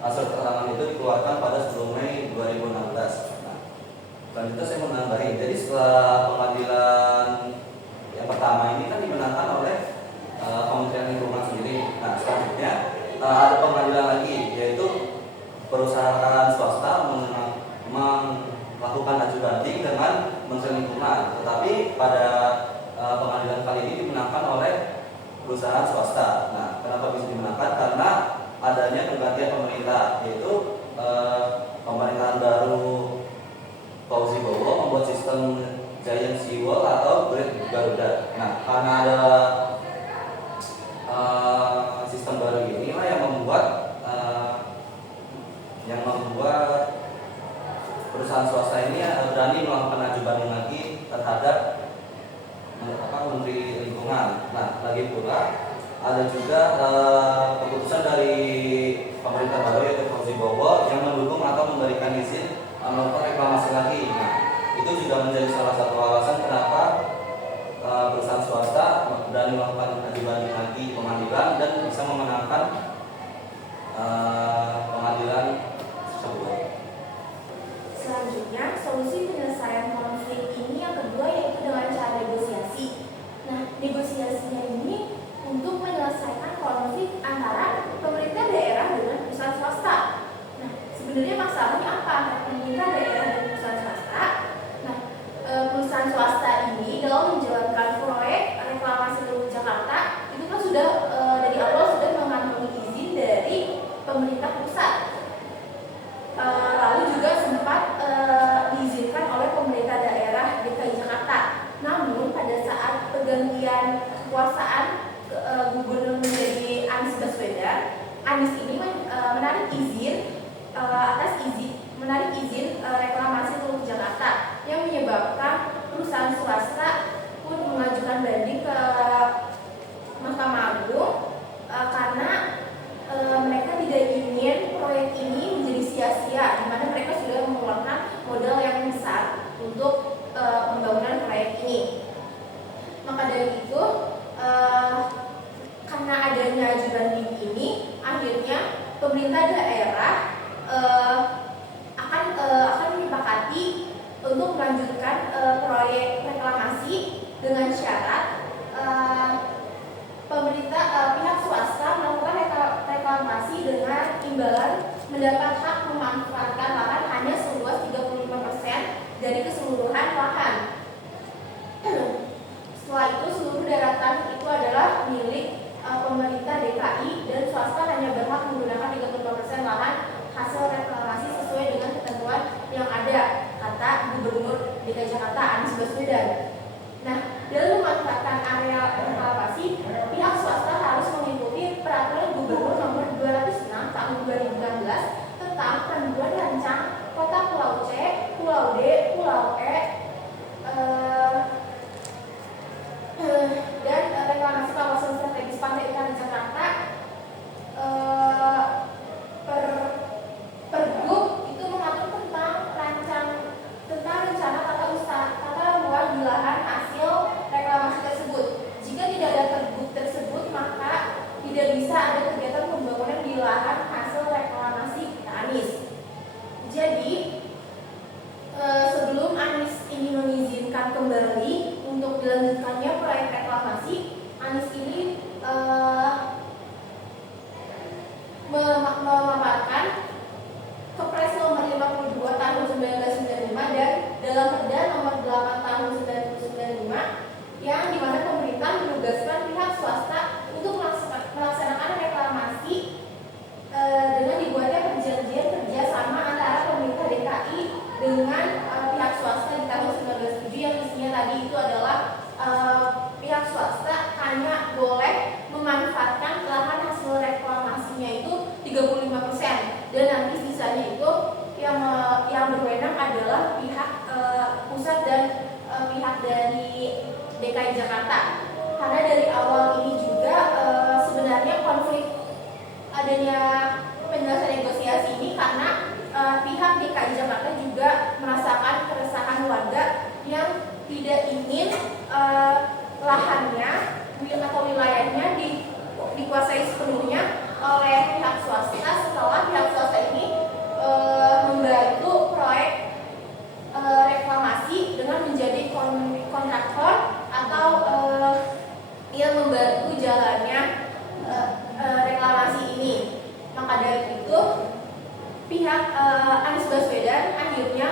surat keterangan itu dikeluarkan pada 10 Mei 2016. Nah, selanjutnya saya mau nambahin. Jadi setelah pengadilan yang pertama ini kan dimenangkan oleh Kementerian Lingkungan sendiri. Nah, selanjutnya ada pengadilan lagi, yaitu perusahaan swasta melakukan aju banding dengan Kementerian Lingkungan. Tetapi pada pengadilan kali ini dimenangkan oleh perusahaan swasta. Nah, kenapa bisa dimenangkan? Karena adanya penggantian pemerintah, yaitu pemerintahan baru Fauzi Bowo membuat sistem Giant Seawall atau Great Garuda. Nah, karena ada sistem baru inilah yang membuat perusahaan swasta ini berani melakukan aju banding lagi terhadap Menteri Lingkungan. Nah, lagi pula ada juga keputusan dari pemerintah baru yaitu Fauzi Bowo yang mendukung atau memberikan izin melakukan reklamasi lagi. Nah, itu juga menjadi salah satu alasan kenapa perusahaan swasta berani melakukan aju banding lagi di pengadilan dan bisa memenangkan pengadilan tersebut. Selanjutnya, solusi penyelesaian konflik ini yang kedua yaitu dengan cara negosiasi. Nah, negosiasinya ini untuk menyelesaikan konflik antara pemerintah daerah dengan perusahaan swasta. Nah, sebenarnya masalahnya apa antara pemerintah daerah dan perusahaan swasta? Nah, perusahaan swasta ini dalam menjalankan proyek reklamasi Teluk Jakarta itu kan sudah dari awal sudah mengantongi izin dari pemerintah pusat. Lalu juga sempat diizinkan oleh pemerintah daerah DKI Jakarta. Namun pada saat pergantian kekuasaan gubernur menjadi Anies Baswedan, Anies ini menarik izin reklamasi Teluk Jakarta yang menyebabkan perusahaan swasta pun mengajukan banding ke pemerintah daerah akan menyepakati untuk melanjutkan proyek reklamasi dengan syarat pihak swasta melakukan reklamasi dengan imbalan mendapat hak memanfaatkan lahan hanya seluas 35% dari keseluruhan lahan. Setelah itu seluruh daratan itu adalah milik pemerintah DKI dan swasta hanya berhak menggunakan 35% lahan hasil reklamasi sesuai dengan ketentuan yang ada, kata Gubernur DKI Jakarta Anies Baswedan. Nah, dalam memanfaatkan area reklamasi, pihak swasta harus mengikuti Peraturan Gubernur Nomor 206 Tahun 2016 tentang Panduan Rancang Kota Pulau C, Pulau D, Pulau E, dan reklamasi kawasan strategis Pantai Utara Jakarta. Pergub itu mengatur tentang rencana tata ruang di lahan hasil reklamasi tersebut. Jika tidak ada pergub tersebut, maka tidak bisa ada kegiatan pembangunan di lahan hasil reklamasi Anies. Jadi sebelum Anies ini mengizinkan kembali untuk dilanjutkannya proyek reklamasi, Anies ini memaparkan Kepres nomor 52 tahun 1995 dan dalam Perda nomor 8 tahun 1995 yang dimana pemerintah menugaskan pihak swasta untuk melaksanakan reklamasi dengan dibuatnya perjanjian kerjasama antara pemerintah DKI dengan pihak swasta di tahun 1997 yang isinya tadi itu adalah pihak swasta hanya boleh memanfaatkan lahan hasil reklamasinya itu 35% dan nanti sisanya itu yang berwenang adalah pihak pusat dan pihak dari DKI Jakarta. Karena dari awal ini juga sebenarnya konflik adanya penyelesaian negosiasi ini karena pihak DKI Jakarta juga merasakan keresahan warga yang tidak ingin lahannya atau wilayahnya dikuasai sepenuhnya oleh pihak swasta setelah pihak swasta ini membantu proyek reklamasi dengan menjadi kontraktor atau yang membantu jalannya reklamasi ini. Maka dari itu pihak Anies Baswedan akhirnya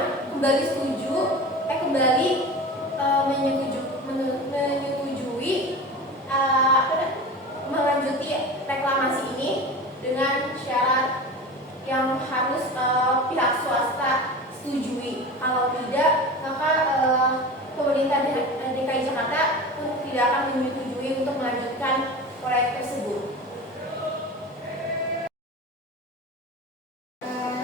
menyetujui melanjuti reklamasi ini dengan syarat yang harus pihak swasta setujui. Kalau tidak, maka pemerintah DKI Jakarta tidak akan menyetujui untuk melanjutkan proyek tersebut.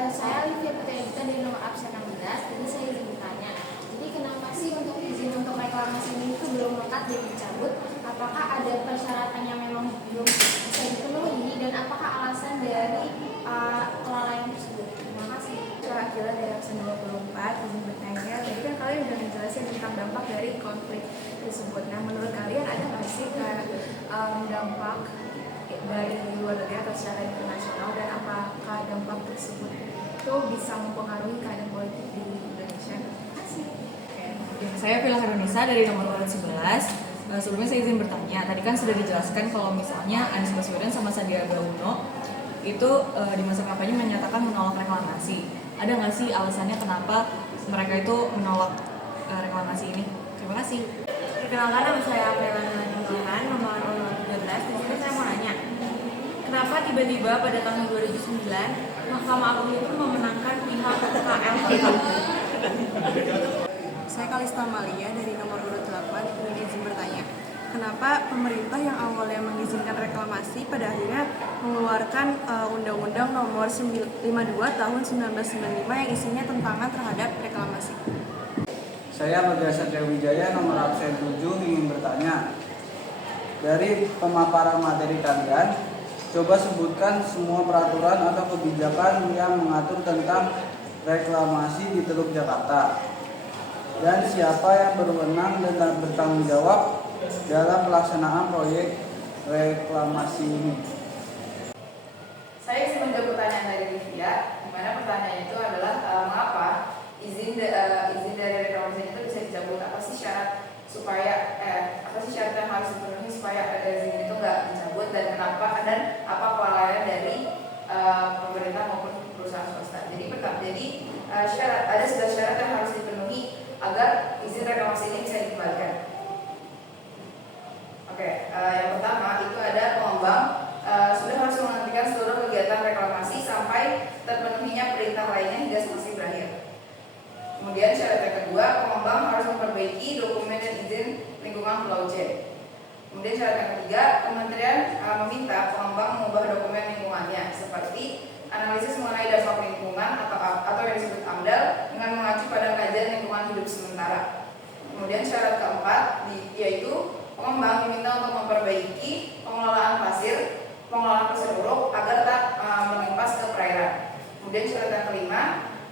Saya Olivia Putra dari nomor absen 16. Jadi saya ingin bertanya, jadi kenapa sih untuk izin untuk reklamasi ini itu belum lengkap dan dicabut? Apakah ada persyaratan yang memang belum bisa dipenuhi dan apakah alasan dari kelalaian tersebut? Terima kasih. Akila dari absen 24 izin bertanya. Jadi kan kalian sudah menjelaskan tentang dampak dari konflik tersebut. Nah, menurut kalian ada nggak sih dampak dari luar negeri atau secara internasional dan apakah dampak tersebut itu bisa mempengaruhi keadaan politik di Indonesia? Terima kasih. Saya Vila Harunisa dari nomor urut 11. Sebelumnya saya izin bertanya, tadi kan sudah dijelaskan kalau misalnya Anies Baswedan sama Sandiaga Uno itu di masa kampanye menyatakan menolak reklamasi. Ada nggak sih alasannya kenapa mereka itu menolak reklamasi ini? Terima kasih. Perkenalkan, nama saya April Nurhan, nomor 13. Di sini saya mau nanya, kenapa tiba-tiba pada tahun 2009 Mahkamah Agung itu memenangkan pihak KLHK? Saya Kalista Malia dari nomor urut 8 ingin izin bertanya. Kenapa pemerintah yang awalnya mengizinkan reklamasi pada akhirnya mengeluarkan Undang-Undang Nomor 52 Tahun 1995 yang isinya tentangan terhadap reklamasi? Saya Bagas Satria Wijaya, nomor absen 7 ingin bertanya. Dari pemaparan materi kalian, coba sebutkan semua peraturan atau kebijakan yang mengatur tentang reklamasi di Teluk Jakarta. Dan siapa yang berwenang dan bertanggung jawab dalam pelaksanaan proyek reklamasi ini? Saya ingin menjawab pertanyaan dari Livia, di mana pertanyaannya itu adalah mengapa izin dari reklamasi itu bisa dicabut? Apa sih syarat yang harus dipenuhi supaya ada izin itu nggak dicabut, dan kenapa, dan apa kelalaian dari pemerintah maupun perusahaan swasta? Jadi ada 11 syarat yang harus dipenuhi agar izin reklamasi ini bisa dikembalikan. Oke, yang pertama itu ada pengembang sudah harus menghentikan seluruh kegiatan reklamasi sampai terpenuhinya perintah lainnya hingga sanksi berakhir. Kemudian syarat yang kedua, pengembang harus memperbaiki dokumen dan izin lingkungan Pulau C. Kemudian syarat yang ketiga, kementerian meminta pengembang mengubah dokumen lingkungannya seperti analisis mengenai dampak lingkungan atau yang disebut AMDAL dengan mengacu pada kajian lingkungan hidup sementara. Kemudian syarat keempat yaitu pengembang diminta untuk memperbaiki pengelolaan pasir uruk agar tak melimpas ke perairan. Kemudian syarat yang kelima,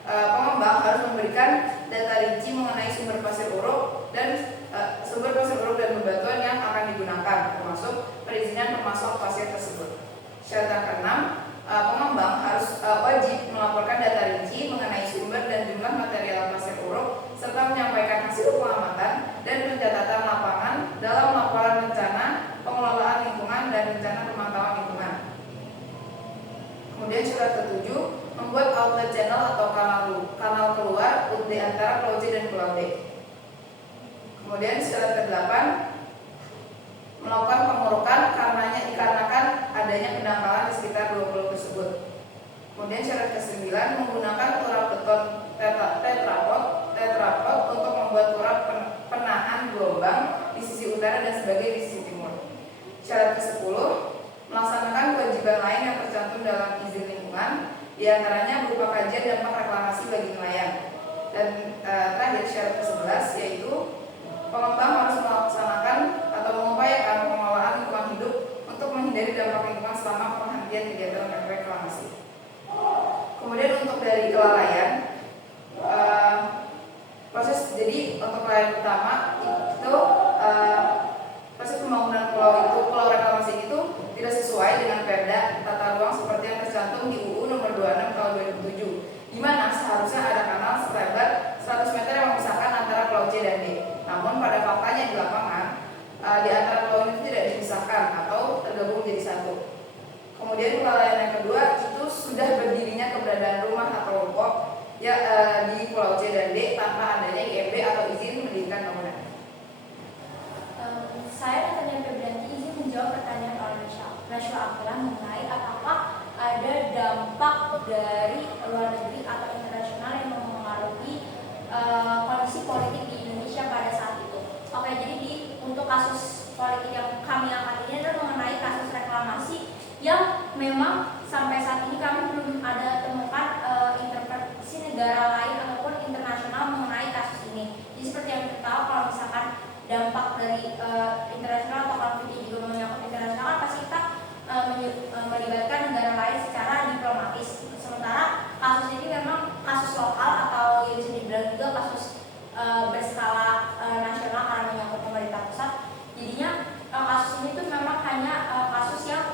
pengembang harus memberikan data rinci mengenai sumber pasir uruk dan bebatuan yang akan digunakan, termasuk perizinan pemasok pasir tersebut. Syarat yang keenam, pengembang harus wajib melaporkan data rinci mengenai sumber dan jumlah material pasir uruk serta menyampaikan hasil pengamatan dan pencatatan lapangan dalam laporan rencana pengelolaan lingkungan dan rencana pemantauan lingkungan. Kemudian syarat ketujuh, membuat outlet channel atau kanal keluar di antara Pulau C dan Pulau D. Kemudian syarat ke-8, melakukan pengurukan dikarenakan adanya pendangkalan di sekitar 2 pulau tersebut. Kemudian syarat ke-9, menggunakan turap beton tetrapod untuk membuat turap penahan gelombang di sisi utara dan sebagai di sisi timur. Syarat ke-10, melaksanakan kewajiban lain yang tercantum dalam izin lingkungan, diantaranya berupa kajian dampak reklamasi bagi nelayan. Dan terakhir syarat ke-11 yaitu pengembang harus melaksanakan atau mengupayakan pengelolaan lingkungan hidup untuk menghindari dampak lingkungan selama penghentian kegiatan reklamasi. Kemudian untuk dari kelalaian, untuk kelalaian pertama itu proses pembangunan pulau reklamasi itu tidak sesuai dengan perda tata ruang seperti yang tercantum di UU nomor 26 tahun 2007, di mana seharusnya ada kanal selebar 100 meter yang memisahkan antara Pulau C dan D. Namun pada faktanya di lapangan di antara pulau itu tidak dipisahkan atau tergabung menjadi satu. Kemudian kelalaian yang kedua itu sudah berdirinya keberadaan rumah atau ruko di Pulau C dan D tanpa adanya IMB atau izin mendirikan bangunan. Saya Natania Febrianti izin menjawab pertanyaan oleh Nashwa Akila mengenai apakah ada dampak dari luar negeri atau internasional yang mempengaruhi kondisi politik di Indonesia pada saat itu. Oke, jadi untuk kasus politik yang kami angkat ini adalah mengenai kasus reklamasi yang memang sampai saat ini kami belum ada temukan intervensi negara lain ataupun internasional mengenai kasus ini. Jadi seperti yang kita tahu, kalau misalkan dampak dari internasional atau konflik juga menyangkut internasional, kan pasti kita melibatkan negara lain secara diplomatis. Sementara kasus ini memang kasus lokal atau yang bisa dibilang juga kasus berskala nasional karena menyangkut pemerintah pusat. Jadinya kasus ini tuh memang hanya kasus yang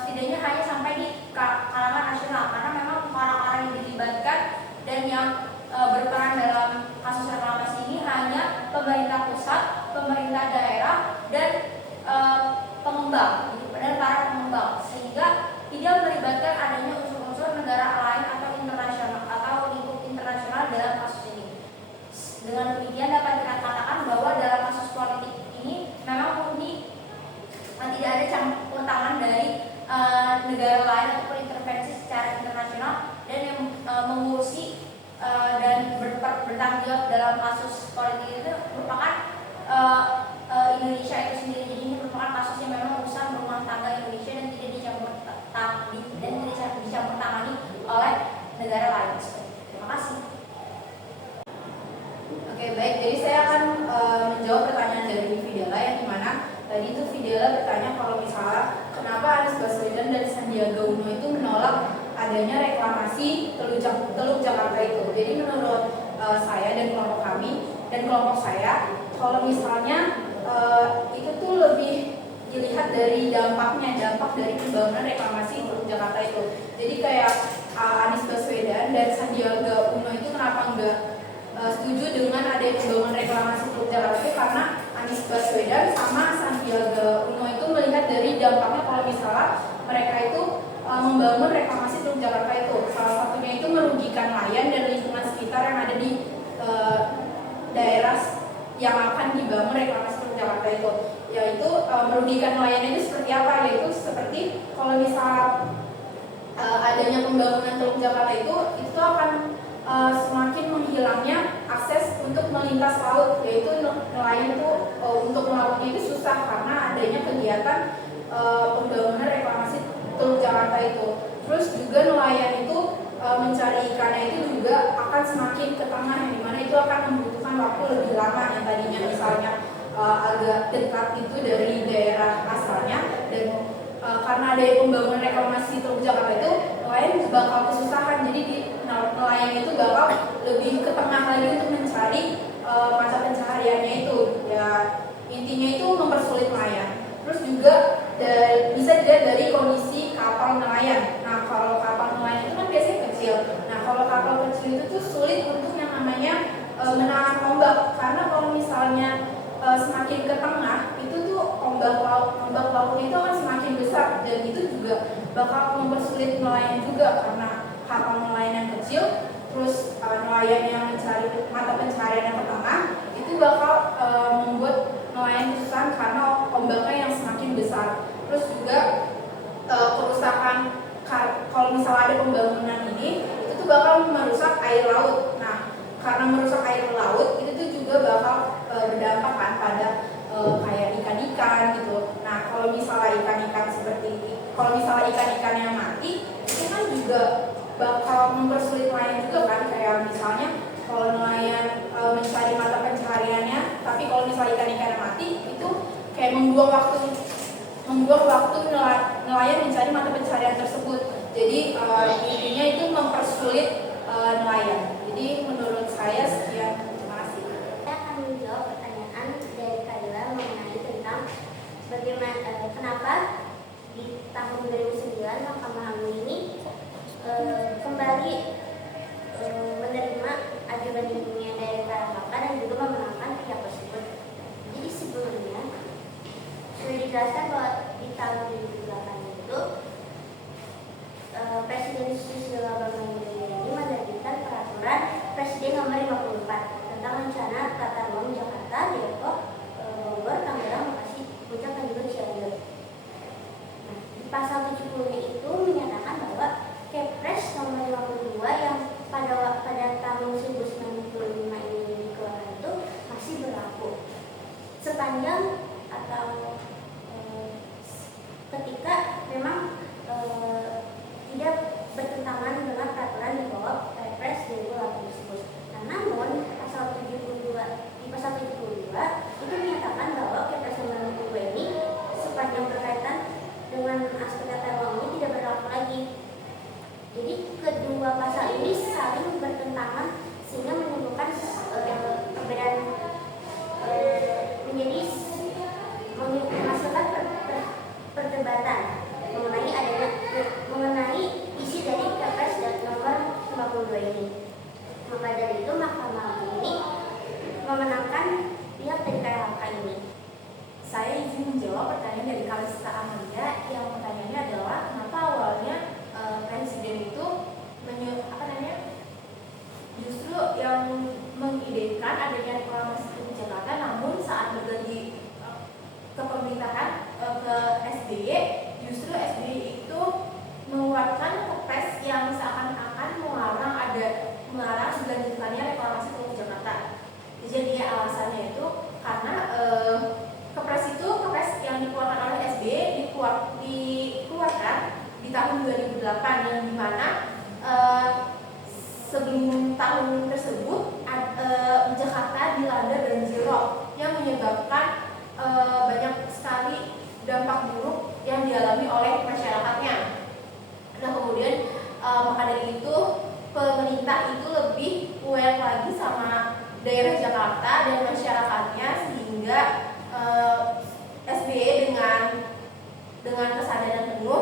setidaknya hanya sampai di kalangan nasional, karena memang orang-orang yang dilibatkan dan yang berperan dalam kasus reklamasi ini hanya pemerintah pusat, pemerintah daerah, dan pengembang, dan para pengembang, sehingga tidak melibatkan adanya unsur-unsur negara lain atau internasional atau lingkup internasional dalam kasus ini. Dengan demikian dapat dikatakan bahwa dalam kasus politik ini memang murni tidak ada campur tangan dari negara lain ataupun intervensi secara internasional, dan yang mengurusi dan bertanggung jawab dalam kasus politik itu merupakan Indonesia itu sendiri. Jadi ini merupakan kasus yang memang urusan rumah tangga Indonesia dan tidak dicampur tangani oleh negara lain. Terima kasih. Oke, baik. Jadi saya akan menjawab pertanyaan dari Videla, yang dimana tadi itu Videla bertanya kalau misalnya kenapa Anies Baswedan dan Sandiaga Uno itu menolak adanya reklamasi Teluk Jakarta itu. Jadi menurut saya dan kelompok kami dan kelompok saya, kalau misalnya itu tuh lebih dilihat dari dampak dari pembangunan reklamasi Teluk Jakarta itu. Jadi kayak Anies Baswedan dan Sandiaga Uno itu kenapa nggak setuju dengan adanya pembangunan reklamasi Teluk Jakarta itu karena Anies Baswedan sama Sandiaga Uno itu melihat dari dampaknya kalau misalnya mereka itu membangun reklamasi Teluk Jakarta itu. Salah satunya itu merugikan nelayan dan lingkungan sekitar yang ada di daerah yang akan dibangun reklamasi Teluk Jakarta itu, yaitu merugikan nelayan itu seperti apa? Yaitu seperti kalau misalnya adanya pembangunan Teluk Jakarta itu akan semakin menghilangnya akses untuk melintas laut, yaitu nelayan itu untuk melautnya itu susah karena adanya kegiatan pembangunan reklamasi Teluk Jakarta itu. Terus juga nelayan itu mencari ikannya itu juga akan semakin ke tengah, yang dimana itu akan membutuhkan waktu lebih lama yang tadinya misalnya agak dekat itu dari daerah asalnya, dan karena ada pembangunan reklamasi Teluk Jakarta itu nelayan bakal kesusahan, jadi nelayan itu bakal lebih ke tengah lagi untuk mencari mata pencahariannya itu. Ya intinya itu mempersulit nelayan. Terus juga bisa dilihat dari kondisi kapal nelayan. Nah kalau kapal nelayan itu kan biasanya kecil. Nah kalau kapal kecil itu tuh sulit untuk yang namanya menahan ombak, karena kalau misalnya semakin ke tengah itu tuh ombak lautnya itu akan semakin besar, dan itu juga bakal mempersulit nelayan juga karena kapal nelayan yang kecil, terus nelayan yang mencari mata pencaharian yang ke tengah itu bakal membuat nelayan kesusahan karena ombaknya yang semakin besar. Terus juga kerusakan kalau misalnya ada pembangunan ini itu tuh bakal merusak air laut. Nah karena merusak air laut itu tuh juga bakal berdampak kan pada kayak ikan-ikan gitu. Nah kalau misalnya ikan-ikan yang mati itu kan juga bakal mempersulit nelayan juga kan, kayak misalnya kalau nelayan mencari mata pencahariannya, tapi kalau misalnya ikan-ikan yang mati itu kayak membuang waktu nelayan mencari mata pencaharian tersebut. Jadi intinya itu mempersulit nelayan. Jadi menurut saya sekian. Terima kasih. Saya akan menjawab pertanyaan dari Kayla mengenai tentang bagaimana kenapa di tahun 2009 Mahkamah Agung ini kembali menerima ajudan lindungnya dari KLHK dan juga memenangkan pihak tersebut. Jadi sebelumnya sudah dijelaskan bahwa di tahun 2008 itu Presiden Susilo Bambang Yudhoyono ini menerbitkan peraturan Presiden nomor 54 tentang rencana tata ruang Jakarta, Depok, Bogor, Tangerang, Bekasi, Puncak, dan juga Cianjur. Nah, di pasal 70-nya itu menyatakan bahwa Kepres nomor 52 yang pada tahun 1995 ini dikeluarkan itu masih berlaku sepanjang atau ketika memang tidak bertentangan dengan peraturan di bawah Kepres 2008 tersebut. Nah, namun pasal 72 itu menyatakan bahwa Kepres nomor 52 ini sepanjang berkaitan dengan aspek tata ruang ini tidak berlaku lagi. Jadi kedua pasal ini saling bertentangan sehingga menimbulkan perbedaan menghasilkan perdebatan mengenai isi dari Kepres nomor 52 ini. Maka dari itu Mahkamah Agung ini memenangkan pihak dari KLHK ini. Saya izin menjawab pertanyaan dari Kalista Amalia yang pertanyaannya adalah kenapa awalnya Presiden itu justru yang mengidekan adanya reklamasi Teluk Jakarta, namun saat berganti kepemerintahan ke SBY, justru SBY itu mengeluarkan Kepres yang seakan-akan melarang dilanjutkannya reklamasi Teluk Jakarta. Jadi alasannya itu karena Kepres yang dikeluarkan oleh SBY dikeluarkan di tahun 2008, yang dimana sebelum tahun tersebut Jakarta dilanda banjir rob yang menyebabkan banyak sekali dampak buruk yang dialami oleh masyarakatnya. Nah kemudian maka dari itu pemerintah itu lebih aware lagi sama daerah Jakarta dan masyarakatnya, sehingga SBY dengan kesadaran penuh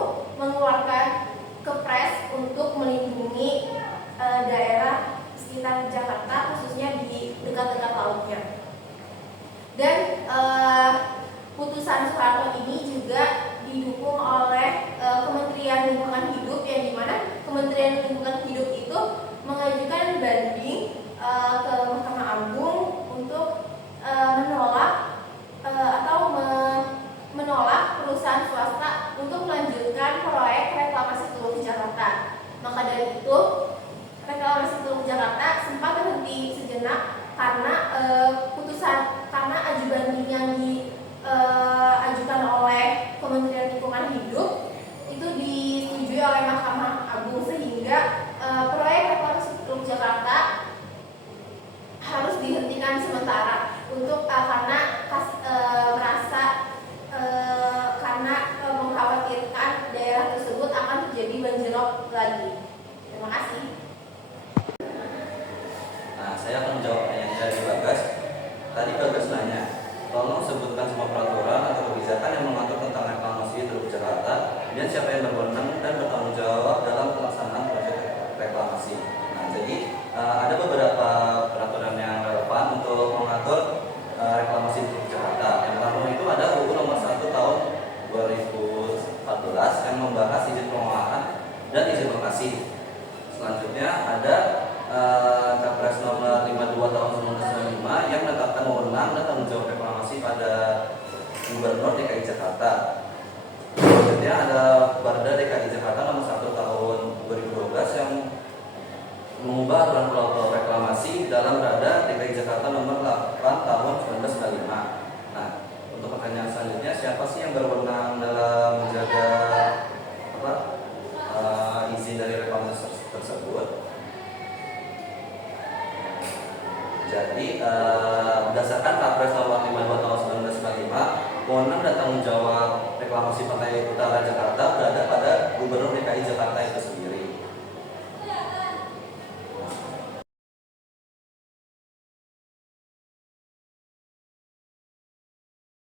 siapa yang berwenang dan bertanggung jawab dalam pelaksanaan proyek reklamasi. Nah, jadi ada beberapa peraturan yang relevan untuk mengatur reklamasi di Jakarta. Yang pertama itu ada UU nomor 1 tahun 2014 yang membahas izin pengolahan dan izin lokasi. Selanjutnya ada Kepres nomor 52 tahun 1995 yang menetapkan wewenang dan tanggung jawab reklamasi pada Gubernur DKI Jakarta. Selanjutnya ada Perda DKI Jakarta nomor 1 tahun 2012 yang mengubah aturan protokol reklamasi dalam Perda DKI Jakarta nomor 8 tahun 1995. Nah, untuk pertanyaan selanjutnya, siapa sih yang berwenang dalam menjaga izin dari reklamasi tersebut? Jadi berdasarkan Kepres nomor 52 tahun 1995, wewenang dan tanggung jawab reklamasi pantai